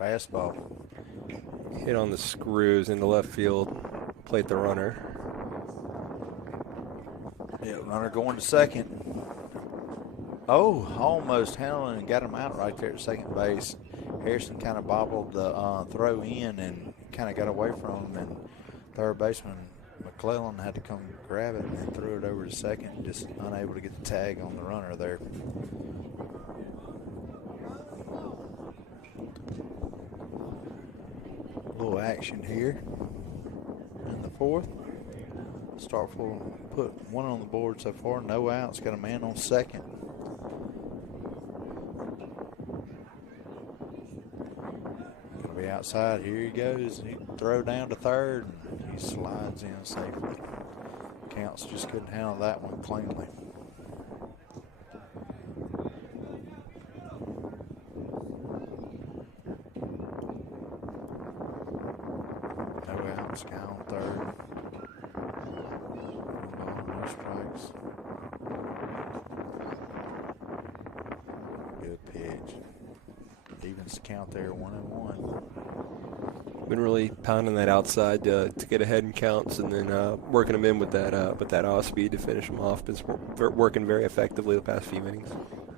Fastball. Hit on the screws into left field. Plate the runner. Yeah, runner going to second. Oh, almost handling and got him out right there at second base. Harrison kind of bobbled the throw in and kind of got away from him, and third baseman McClellan had to come grab it and then threw it over to second, just unable to get the tag on the runner there. A little action here in the fourth. Starkville put one on the board so far, no outs, got a man on second. Gonna be outside, here he goes, he throw down to third, and he slides in safely. Counts just couldn't handle that one cleanly. No outs, guy on third. No strikes. Good pitch. Evens the count there, 1-1. Been really pounding that outside to get ahead in counts, and then working them in with that off speed to finish them off. Been working very effectively the past few innings.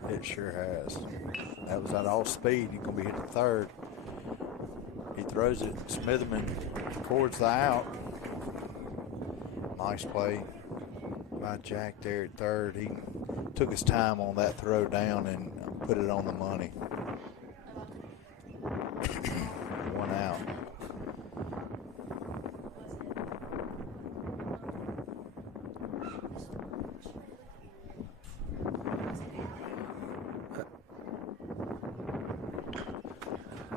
It sure has. That was at all speed. He's going to be hit to third. He throws it. Smitherman records the out. Nice play by Jack there at third. He took his time on that throw down and put it on the money. One out.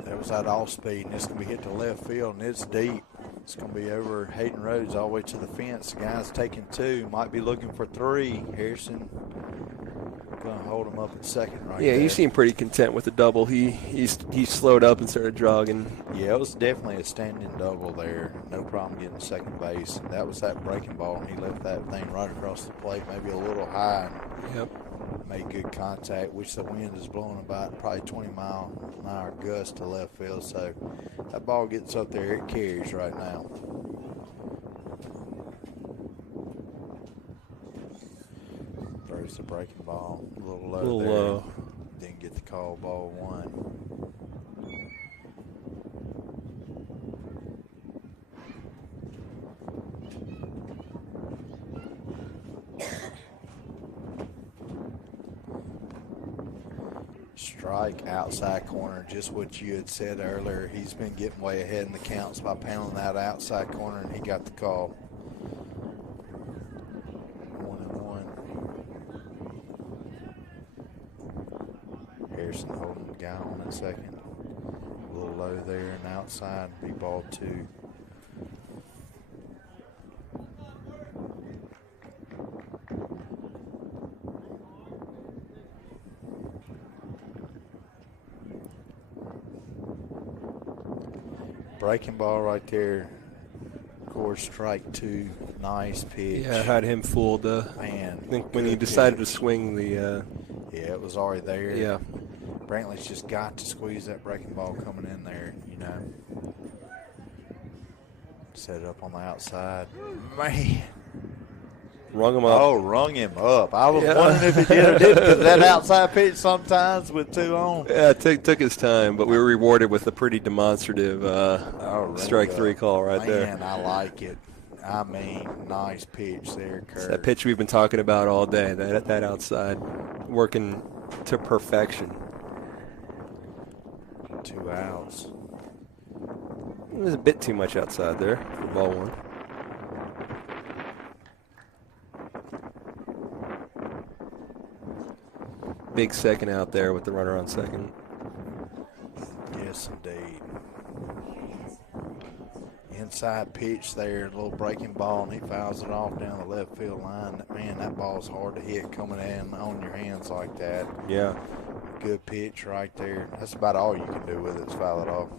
That was at all speed, and it's going to be hit to left field, and it's deep. It's going to be over Hayden Rhodes all the way to the fence. The guy's taking two, might be looking for three. Harrison going to hold him up at second right there. Yeah, he seemed pretty content with the double. He slowed up and started jogging. Yeah, it was definitely a standing double there. No problem getting to second base. That was that breaking ball, and he left that thing right across the plate, maybe a little high. Yep. Made good contact, which the wind is blowing about probably 20-mile-an-hour gust to left field. So that ball gets up there, it carries right now. Throws the breaking ball a little low there. Low. Didn't get the call, ball one. Strike outside corner, just what you had said earlier. He's been getting way ahead in the counts by pounding that outside corner, and he got the call. 1-1. Harrison holding the guy on at second. A little low there and outside. Be ball two. Breaking ball right there. Of course, strike two. Nice pitch. Yeah, I had him fooled. Man, I think when he decided to swing the. Yeah, it was already there. Yeah. Brantley's just got to squeeze that breaking ball coming in there, you know. Set it up on the outside. Man. Rung him up. Oh, rung him up. I was wondering if he did or didn't, because that outside pitch sometimes with two on. Yeah, it took his time, but we were rewarded with a pretty demonstrative strike three call right there. Man, I like it. I mean, nice pitch there, Kurt. It's that pitch we've been talking about all day, that outside, working to perfection. 2 outs. There's a bit too much outside there for ball one. Big second out there with the runner on second. Yes, indeed. Inside pitch there, a little breaking ball, and he fouls it off down the left field line. Man, that ball's hard to hit coming in on your hands like that. Yeah. Good pitch right there. That's about all you can do with it is foul it off.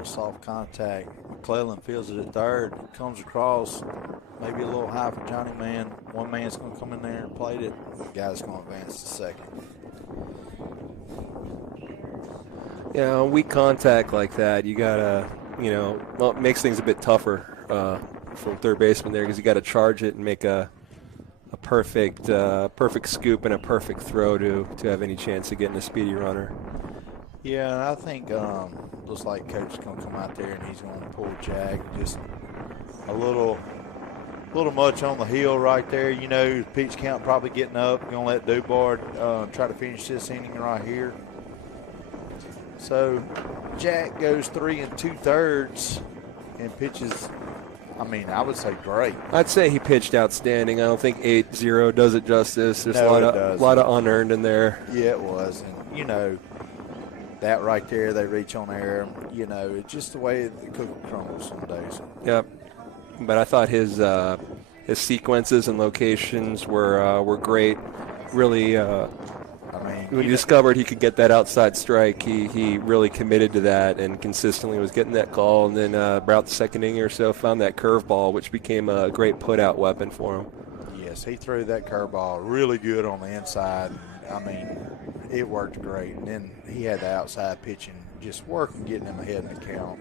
little soft contact. McClellan feels it at third. Comes across, maybe a little high for Johnny Man. One man's going to come in there and plate it. The guy's going to advance to second. Yeah, weak contact like that, you got to, well, it makes things a bit tougher from third baseman there because you got to charge it and make a perfect scoop and a perfect throw to have any chance of getting a speedy runner. Yeah, and I think looks like Coach is going to come out there and he's going to pull Jack just a little much on the heel right there. Pitch count probably getting up. Going to let Dubard try to finish this inning right here. So Jack goes 3 2/3 and pitches. I would say great. I'd say he pitched outstanding. I don't think 8-0 does it justice. There's No, a lot of unearned in there. Yeah, it was. And, that right there, they reach on air. It's just the way the cookie crumbles some days. Yep. But I thought his sequences and locations were great. Really, when he discovered he could get that outside strike, he really committed to that and consistently was getting that call. And then about the second inning or so, found that curveball, which became a great put-out weapon for him. Yes, he threw that curveball really good on the inside. It worked great. And then he had the outside pitching just working, getting him ahead in the count.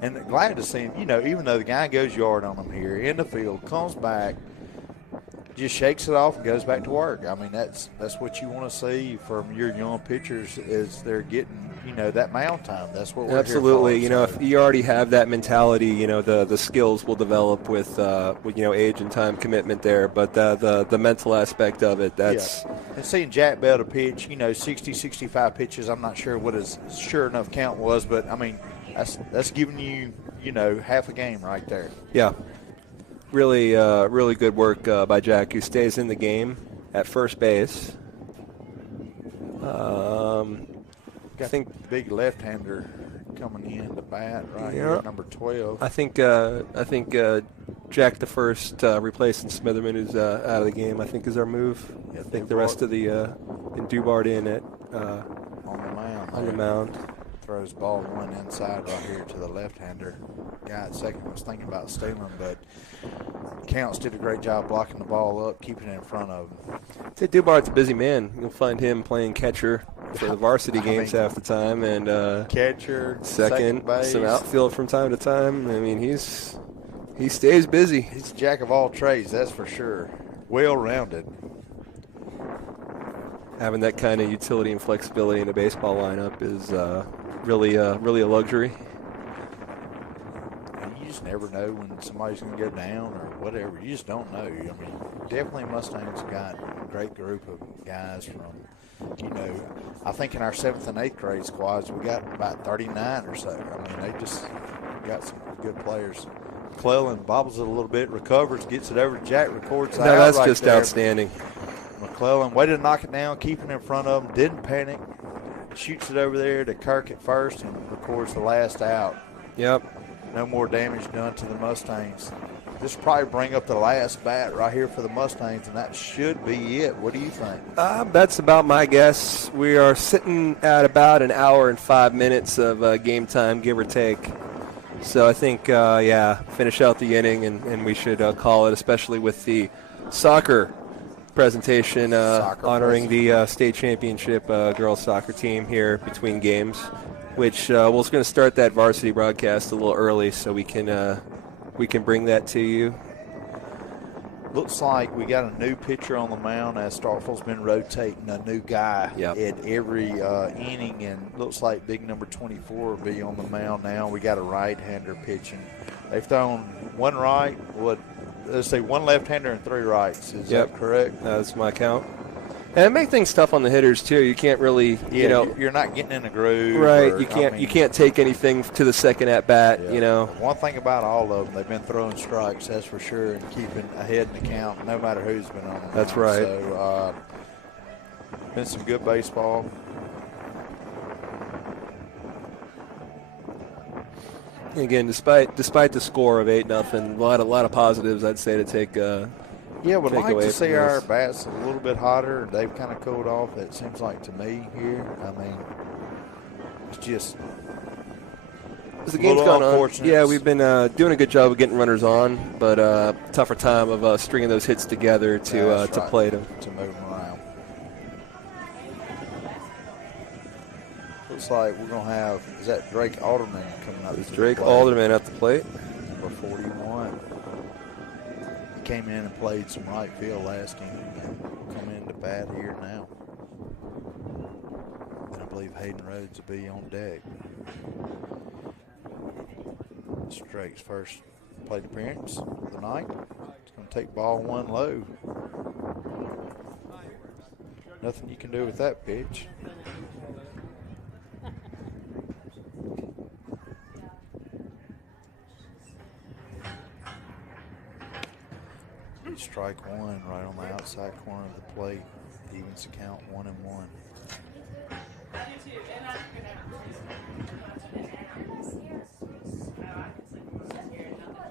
And glad to see him, even though the guy goes yard on him here in the field, comes back, just shakes it off and goes back to work. That's what you want to see from your young pitchers is they're getting, that mound time. That's what we're absolutely. Here for. If you already have that mentality, the skills will develop with age and time commitment there. But the mental aspect of it, that's. Yeah. And seeing Jack Bell to pitch, 60, 65 pitches. I'm not sure what his sure enough count was, but that's giving you, half a game right there. Yeah. Really, really good work by Jack, who stays in the game at first base. I think the big left-hander coming in to bat right here, number 12. I think Jack the first replacing Smitherman, who's out of the game. I think is our move. Yeah, I think the rest of the and Dubard in it on the mound. Throws ball one inside right here to the left-hander. Guy at second was thinking about stealing, but Counts did a great job blocking the ball up, keeping it in front of him. Say Dubard's a busy man. You'll find him playing catcher for the varsity games half the time, and catcher, second base, some outfield from time to time. He stays busy. He's a jack of all trades, that's for sure. Well-rounded. Having that kind of utility and flexibility in a baseball lineup is really a luxury. You just never know when somebody's going to go down or whatever. You just don't know. Definitely Mustangs have got a great group of guys from, I think in our 7th and 8th grade squads, we got about 39 or so. They just got some good players. McClellan bobbles it a little bit, recovers, gets it over to Jack, records the out that's right just there. Outstanding. McClellan waited to knock it down, keeping it in front of him, didn't panic, shoots it over there to Kirk at first and records the last out. Yep. No more damage done to the Mustangs. This will probably bring up the last bat right here for the Mustangs, and that should be it. What do you think? That's about my guess. We are sitting at about an hour and 5 minutes of game time, give or take. So I think, finish out the inning, and we should call it, especially with the soccer presentation honoring the state championship girls soccer team here between games, which we're going to start that varsity broadcast a little early so we can bring that to you. Looks like we got a new pitcher on the mound as Starkville's been rotating a new guy at every inning, and looks like big number 24 will be on the mound now. We got a right-hander pitching. They've thrown one right, one left-hander and 3 rights. Is that correct? That's my count. And it makes things tough on the hitters too. You can't really, you're not getting in a groove. Right. You can't take anything to the second at bat. Yeah. One thing about all of them, they've been throwing strikes, that's for sure, and keeping ahead in the count, no matter who's been on them. That's right. So, been some good baseball. Again, despite the score of 8-0, a lot of positives I'd say to take. Would like to see our bats a little bit hotter. They've kind of cooled off, it seems like to me here. It's just As the A game's little gone on, unfortunate. yeah, we've been doing a good job of getting runners on, but tougher time of stringing those hits together to That's right, plate them. to move them around. Looks like we're going to have, is that Drake Alderman coming up? to the Drake plate? Alderman at the plate. Number 41. He came in and played some right field last inning and come in to bat here now. And I believe Hayden Rhodes will be on deck. It's Drake's first plate appearance of the night. It's going to take ball 1 low. Nothing you can do with that pitch. Strike 1 right on the outside corner of the plate. Evens the count 1-1.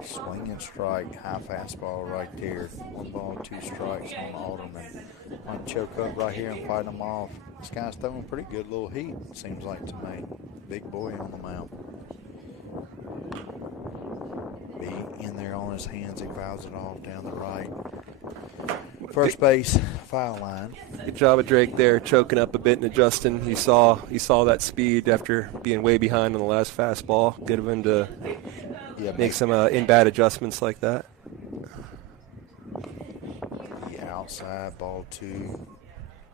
Swing and strike, high fastball right there. 1 ball, 2 strikes on Alderman. Might choke up right here and fight him off. This guy's throwing pretty good little heat, it seems like to me. Big boy on the mound. Be in there on his hands, he fouls it off down the right. First base, foul line. Good job of Drake there, choking up a bit and adjusting. He saw that speed after being way behind on the last fastball. Good of him to make some in-bat adjustments like that. The outside, ball 2.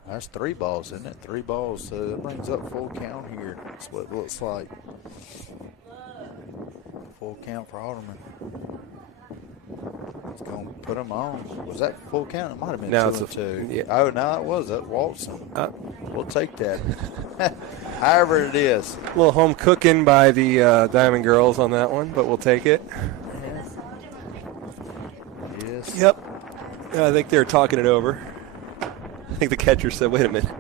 That's 3 balls, isn't it? 3 balls, so that brings up full count here. That's what it looks like. Full count for Alderman. He's going to put him on. Was that full count? It might have been Now 2-2. yeah. Oh, no, it was. That Walton. We'll take that. However it is. A little home cooking by the Diamond Girls on that one, but we'll take it. Yes. Yep. Yeah, I think they were talking it over. I think the catcher said, wait a minute.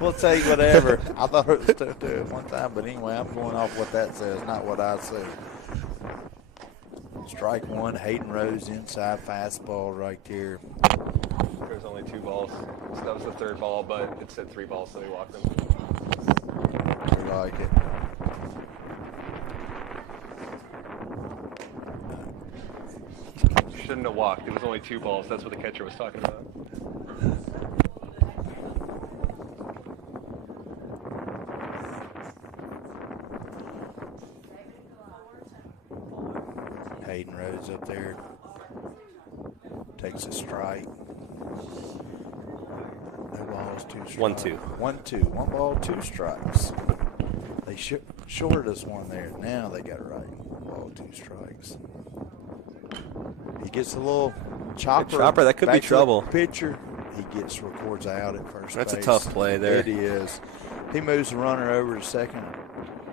We'll take whatever. I thought it was 2-2 at one time, but anyway, I'm going off what that says, not what I said. Strike 1, Hayden Rose inside fastball right there. There's only 2 balls. So that was the 3rd ball, but it said 3 balls, so they walked them. We like it. Shouldn't have walked. It was only 2 balls. That's what the catcher was talking about. Hayden Rhodes up there takes a strike. No balls, 2 strikes. 1-2. 1-2. 1 ball, 2 strikes. They shorted us one there. Now they got it right. 1 ball, 2 strikes. He gets a little chopper. That could be trouble. Pitcher. He records out at first That's base. a tough play there. It is. He moves the runner over to second.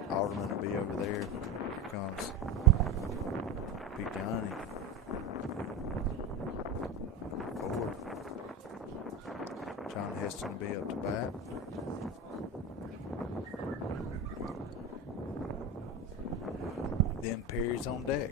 Alderman will be over there. Here comes Big Johnny. Forward. John Heston will be up to bat. Then Perry's on deck.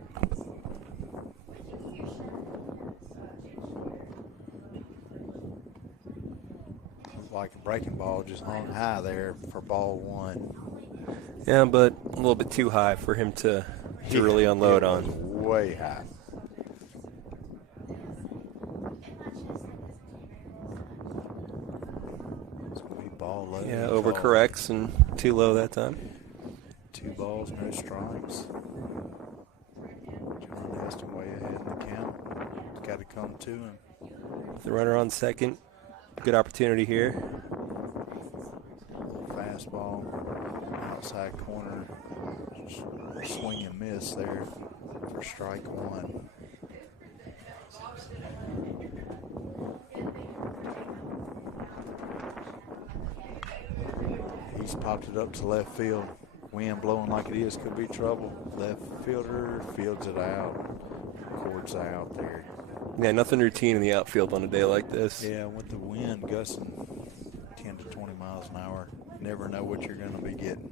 Like a breaking ball, just hung high there for ball 1. Yeah, but a little bit too high for him to really unload on. Way high. It's going to be ball low. Yeah, overcorrects and too low that time. 2 balls, no strikes. John Heston way ahead in the count. Got to come to him. The runner on second. Good opportunity here. Fastball, outside corner, swing and miss there for strike 1. He's popped it up to left field. Wind blowing like it is, could be trouble. Left fielder fields it out, records out there. Yeah, nothing routine in the outfield on a day like this. Yeah, with the wind gusting 10 to 20 miles an hour, you never know what you're going to be getting.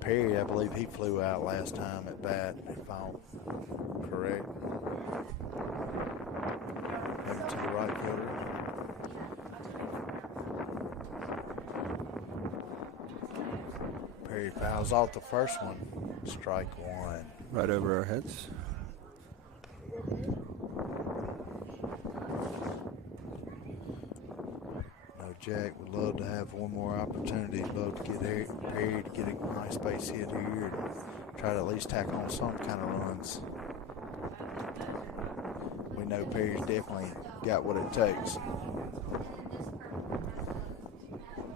Perry, I believe he flew out last time at bat, if I'm correct. Over to the right fielder. Perry fouls off the first one. Strike one. Right over our heads. No, Jack would love to have one more opportunity. Love to get Perry to get a nice base hit here and try to at least tack on some kind of runs. We know Perry's definitely got what it takes.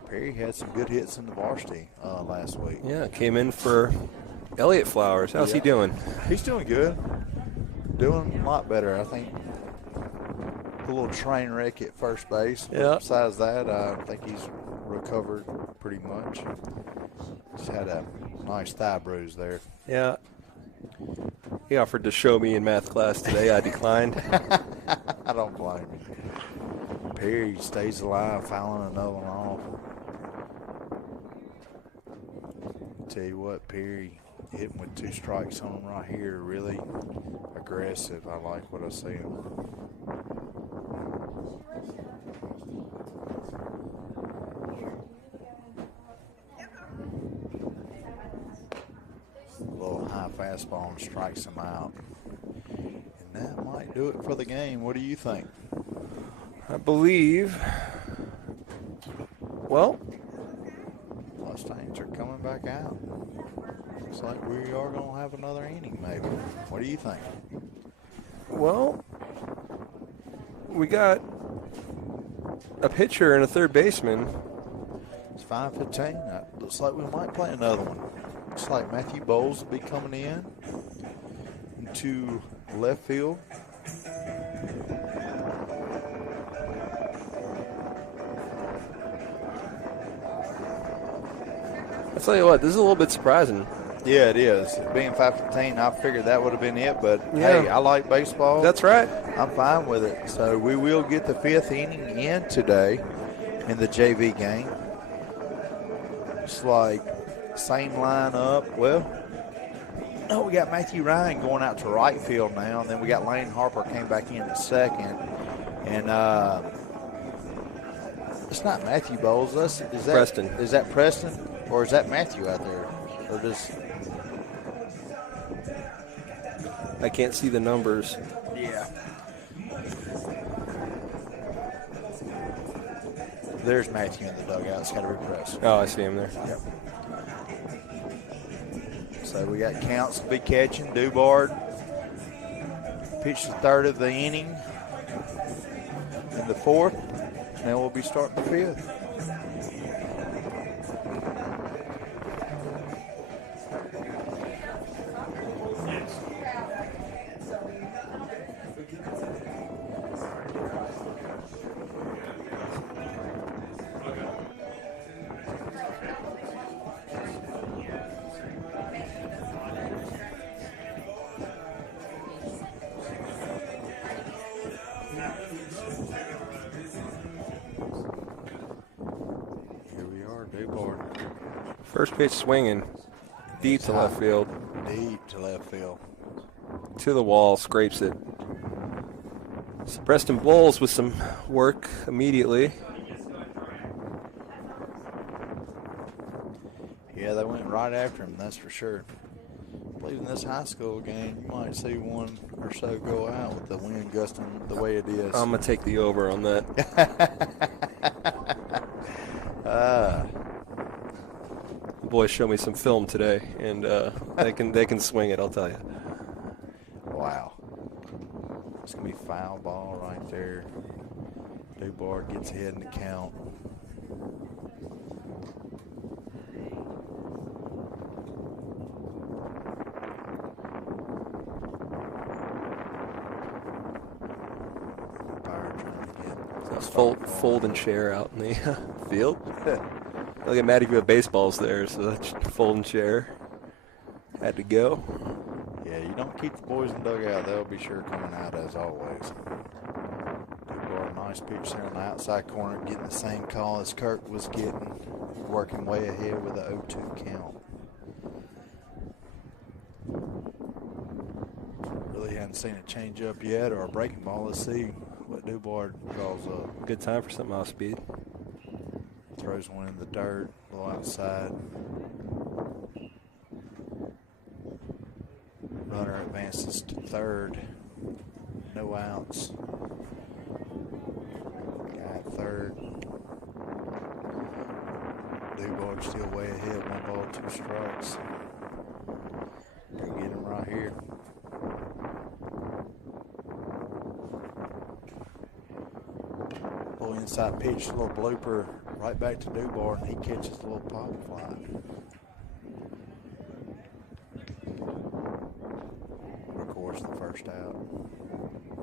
Perry had some good hits in the varsity last week. Yeah, came in for Elliott Flowers. How's he doing? He's doing good. Doing a lot better, I think. A little train wreck at first base. Yeah. Besides that, I think he's recovered pretty much. Just had a nice thigh bruise there. Yeah. He offered to show me in math class today. I declined. I don't blame you. Perry stays alive, fouling another one off. Tell you what, Perry hitting with 2 strikes on him right here, really aggressive. I like what I see him. A little high fastball and strikes him out. And that might do it for the game. What do you think? I believe. Well, Mustangs are coming back out. Looks like we are going to have another inning, maybe. What do you think? Well, we got a pitcher and a third baseman. It's 5:15. Looks like we might play another one. Looks like Matthew Bowles will be coming in into left field. I'll tell you what, this is a little bit surprising. Yeah, it is. Being 5:15, I figured that would have been it, but Yeah. hey, I like baseball. That's right. I'm fine with it. So we will get the 5th inning in today in the JV game. It's like same lineup. Well, no, we got Matthew Ryan going out to right field now, and then we got Lane Harper came back in at second. And it's not Matthew Bowles. Is that Preston. Is that Preston? Or is that Matthew out there? Or just I can't see the numbers. yeah. There's Matthew in the dugout. It's got to be Preston. Oh, I see him there. Yep. So we got Counts to be catching. Dubard pitched the 3rd of the inning in the 4th. And then we'll be starting the 5th. First pitch swinging, deep to left field. Deep to left field. To the wall, scrapes it. So Preston Bowles with some work immediately. Yeah, they went right after him, that's for sure. I believe in this high school game, you might see one or so go out with the wind gusting the way it is. I'm going to take the over on that. The boys showed me some film today, and they can swing it, I'll tell you. Wow. It's going to be foul ball right there. Dubard gets ahead in the count. Folding chair out in the field. Look at Matty with baseballs there, so that's folding chair. Had to go. Yeah, you don't keep the boys in the dugout, they'll be sure coming out as always. Dubard, nice pitch there on the outside corner, getting the same call as Kirk was getting, working way ahead with the 0-2 count. Really haven't seen a change up yet or a breaking ball. Let's see what Dubard draws up. Good time for some off speed. Throws one in the dirt, a little outside. Runner advances to third. No outs. Guy at third. Dubard still way ahead. 1 ball, 2 strikes. Go get him right here. Little inside pitch, a little blooper right back to Dubard, and he catches the little pop fly. Records the first out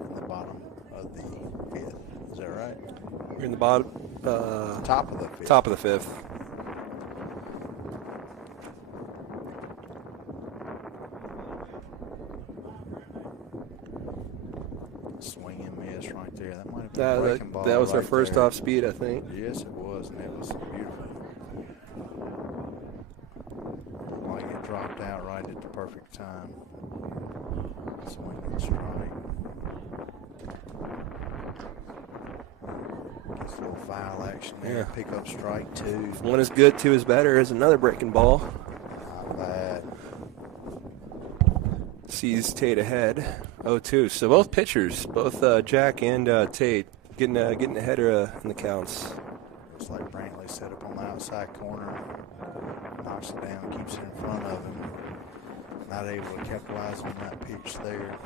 in the bottom of the 5th. Is that right? We're in the bottom. Top of the 5th. Top of the 5th. Swing and miss right there. That might have been a breaking ball. That was our right first there. off speed, I think. Yes, it was, and it was beautiful. Like it dropped out right at the perfect time. Swing and strike. Gets a little foul action there. Yeah. Pick up strike 2. If one is good, 2 is better. Is another breaking ball. Not bad. Sees Tate ahead. 0-2. So both pitchers, both Jack and Tate, getting ahead in the counts. Looks like Brantley set up on the outside corner. Knocks it down, keeps it in front of him. Not able to capitalize on that pitch there.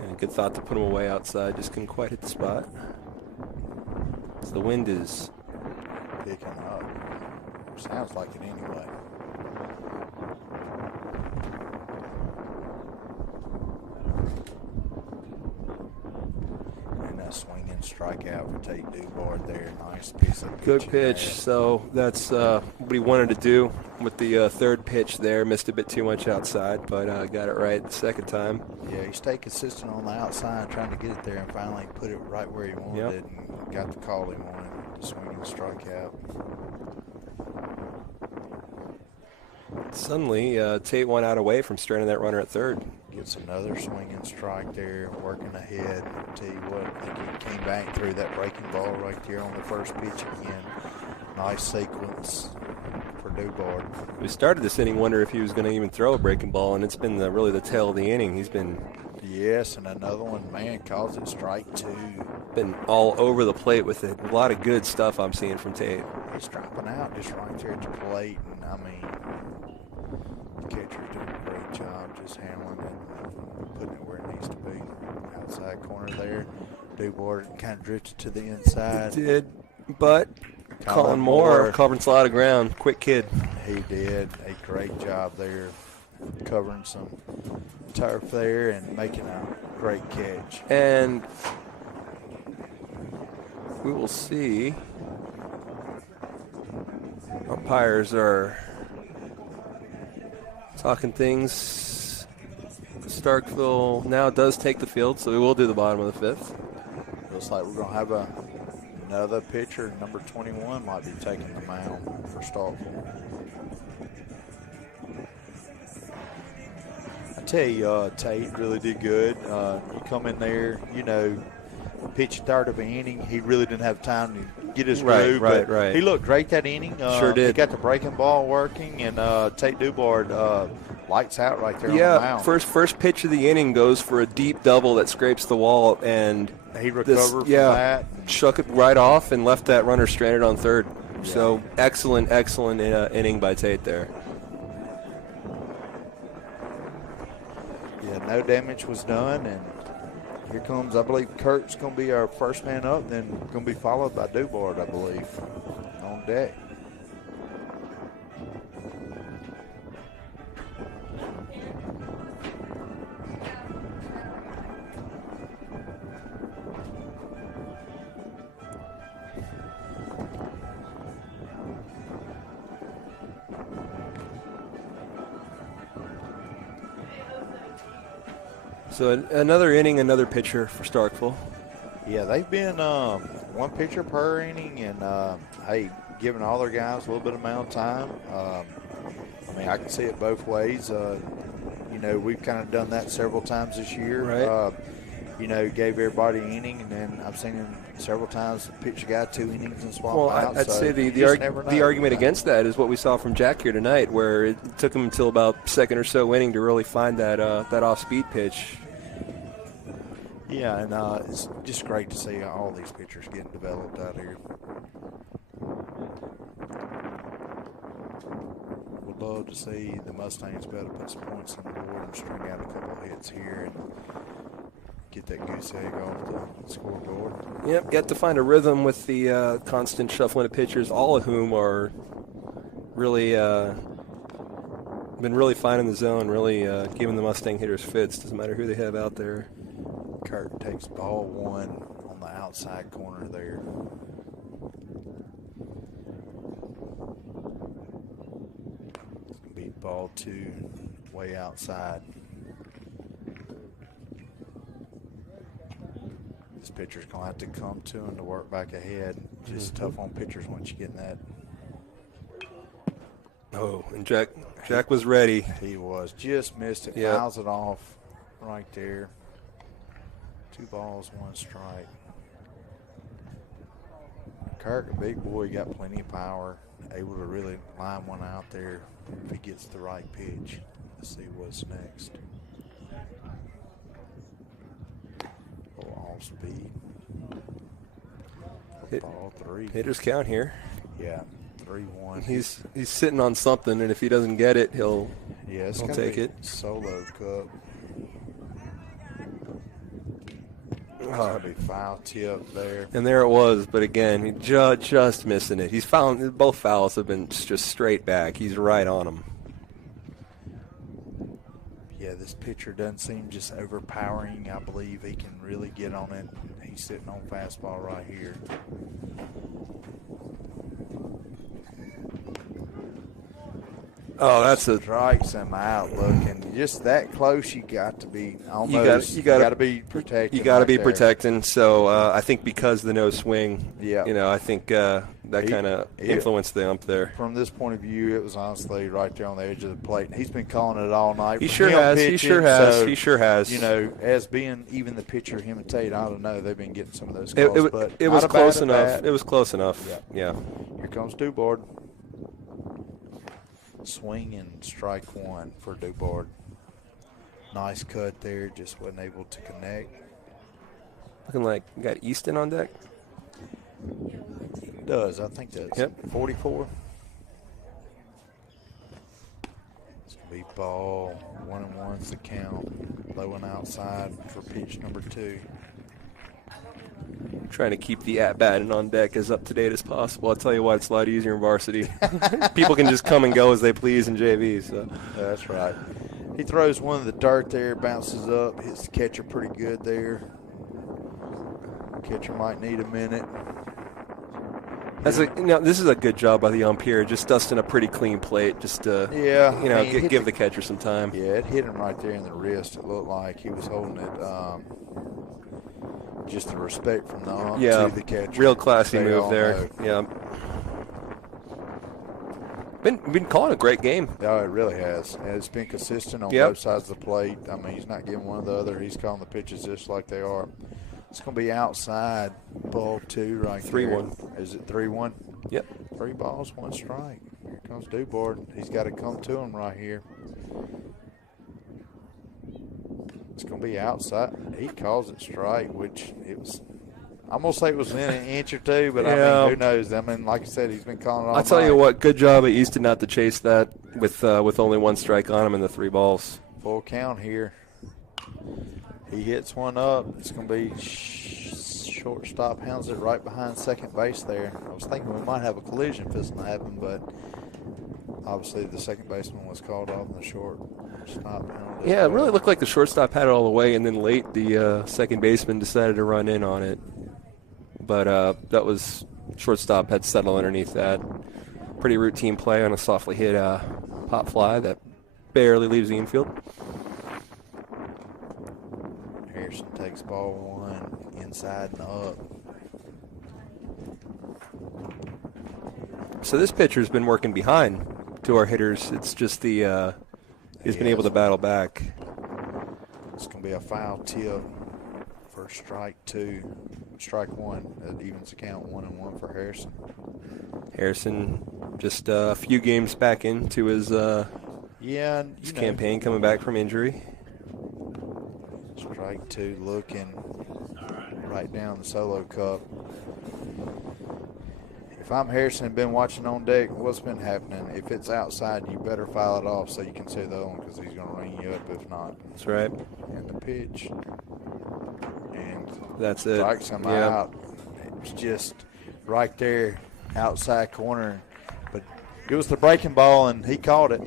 And good thought to put him away outside. Just couldn't quite hit the spot. So the wind is Picking up. Sounds like it anyway. And a swinging strikeout for Tate Dubard there. Nice piece of good pitching pitch. there. So that's what he wanted to do with the third pitch there. Missed a bit too much outside, but got it right the second time. Yeah, he stayed consistent on the outside, trying to get it there, and finally put it right where he wanted it, and got the call he wanted. The swinging strikeout. Suddenly, Tate one out away from stranding that runner at third. Gets another swinging strike there, working ahead. Tell you what, I think he came back through that breaking ball right there on the first pitch again. Nice sequence for Dubard. We started this inning wondering if he was going to even throw a breaking ball, and it's been really the tail of the inning. He's been Yes, and another one, man, calls it strike 2. been all over the plate with it. A lot of good stuff I'm seeing from Tate. He's dropping out just right there at the plate, and I mean, the catcher's doing a great job just handling it, putting it where it needs to be. Outside corner there. Dubard kind of drifted to the inside. Did, but Colin Moore covering a lot of ground. Quick kid. He did a great job there, covering some turf there and making a great catch. And we will see. Umpires are talking things. Starkville now does take the field, so we will do the bottom of the 5th. Looks like we're going to have another pitcher. Number 21 might be taking the mound for Starkville. I tell you, Tate really did good. You come in there, pitch third of an inning. He really didn't have time to get his groove. Right. He looked great that inning. Sure did. He got the breaking ball working, and Tate Dubard lights out right there on the mound. First pitch of the inning goes for a deep double that scrapes the wall, and he recovered from that. Shook it right off and left that runner stranded on third. Yeah. So excellent inning by Tate there. Yeah, no damage was done, and here comes, I believe, Kurt's going to be our first man up, then going to be followed by Dubard, I believe, on deck. So another inning, another pitcher for Starkville. Yeah, they've been one pitcher per inning, and giving all their guys a little bit amount of time. I can see it both ways. We've kind of done that several times this year. Right. gave everybody an inning, and then I've seen him several times pitch a guy 2 innings and swap Well, out. I'd so say you just never know. the argument against that is what we saw from Jack here tonight, where it took him until about second or so inning to really find that off-speed pitch. Yeah, and it's just great to see all these pitchers getting developed out here. Would love to see the Mustangs be able to put some points on the board and string out a couple of hits here and get that goose egg off the scoreboard. Yep, got to find a rhythm with the constant shuffling of pitchers, all of whom are really been really fine in the zone, really giving the Mustang hitters fits. Doesn't matter who they have out there. Kurt takes ball 1 on the outside corner there. Beat ball 2 way outside. This pitcher's going to have to come to him to work back ahead. Just tough on pitchers once you get in that. Oh, and Jack was ready. He was. Just missed it. Yep. Fouls it off right there. 2 balls, 1 strike. Kirk, a big boy, got plenty of power. Able to really line one out there if he gets the right pitch. Let's see what's next. Off speed. Ball 3. Hitters count here. Yeah, 3-1. He's sitting on something, and if he doesn't get it, he'll take it. Solo cup. It's going to be foul tip there. And there it was, but again, he just missing it. He's found both fouls have been just straight back. He's right on them. Yeah, this pitcher doesn't seem just overpowering. I believe he can really get on it. He's sitting on fastball right here. Oh, that's a strikes him out looking just that close. You got to be almost. You got to be protecting. You got to right be there. protecting. So I think because of the no swing, yeah, I think that kind of influenced the ump there. From this point of view, it was honestly right there on the edge of the plate. And he's been calling it all night. He sure has. Pitching, he sure has. So, he sure has. As being even the pitcher, him and Tate, I don't know. They've been getting some of those calls, but it was close enough. It was close enough. Yeah. Here comes Dubard. Swing and strike 1 for Dubard. Nice cut there, just wasn't able to connect. Looking like you got Easton on deck. It does, I think that's 44. It's going to be ball 1-1's the count. Low and outside for pitch number 2. Trying to keep the at-bat and on deck as up-to-date as possible. I'll tell you what, it's a lot easier in varsity. People can just come and go as they please in JV. So. That's right. He throws one of the dirt there, bounces up, hits the catcher pretty good there. Catcher might need a minute. This is a good job by the ump here, just dusting a pretty clean plate, just to give the catcher some time. Yeah, it hit him right there in the wrist. It looked like he was holding it. Just the respect from the ump to the catcher. Real classy move there. Yeah. Been calling a great game. Oh, it really has. And it's been consistent on both sides of the plate. I mean, he's not giving one or the other. He's calling the pitches just like they are. It's going to be outside, ball 2 right 3-1. Is it 3-1? Yep. 3 balls, 1 strike. Here comes Dubard. He's got to come to him right here. It's going to be outside. He calls it strike, which it was. I'm going to say it was within an inch or 2, but I mean, who knows? I mean, like I said, he's been calling it all I'll tell night. you what, good job at Easton not to chase that with only 1 strike on him and the 3 balls. Full count here. He hits one up. It's going to be shortstop hounds it right behind second base there. I was thinking we might have a collision if this to happen, but obviously the second baseman was called off in the shortstop penalty. Yeah, it really looked like the shortstop had it all the way, and then late the second baseman decided to run in on it. But that was shortstop had settled underneath that. Pretty routine play on a softly hit pop fly that barely leaves the infield. Harrison takes ball 1 inside and up. So this pitcher's been working behind to our hitters. It's just he's been able to battle back. It's going to be a foul tip for strike one. That evens the count 1-1 for Harrison. Harrison just a few games back into his campaign, coming back from injury. Strike two, looking right down the solo cup. If I'm Harrison and been watching on deck, what's been happening? If it's outside, you better foul it off so you can see the other one because he's going to ring you up if not. That's right. And the pitch. And that's it. Strikes him out. It's just right there, outside corner. But it was the breaking ball, and he caught it.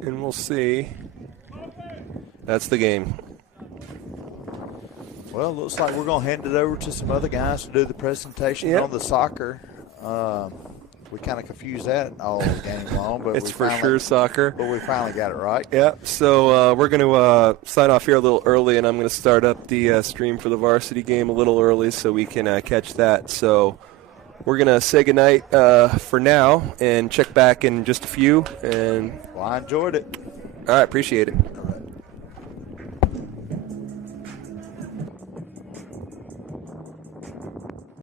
And we'll see. That's the game. Well, it looks like we're going to hand it over to some other guys to do the presentation on the soccer. We kind of confused that all game long. But it's for sure soccer. But we finally got it right. Yeah, so we're going to sign off here a little early, and I'm going to start up the stream for the varsity game a little early so we can catch that. So we're going to say goodnight for now and check back in just a few. And well, I enjoyed it. All right, appreciate it.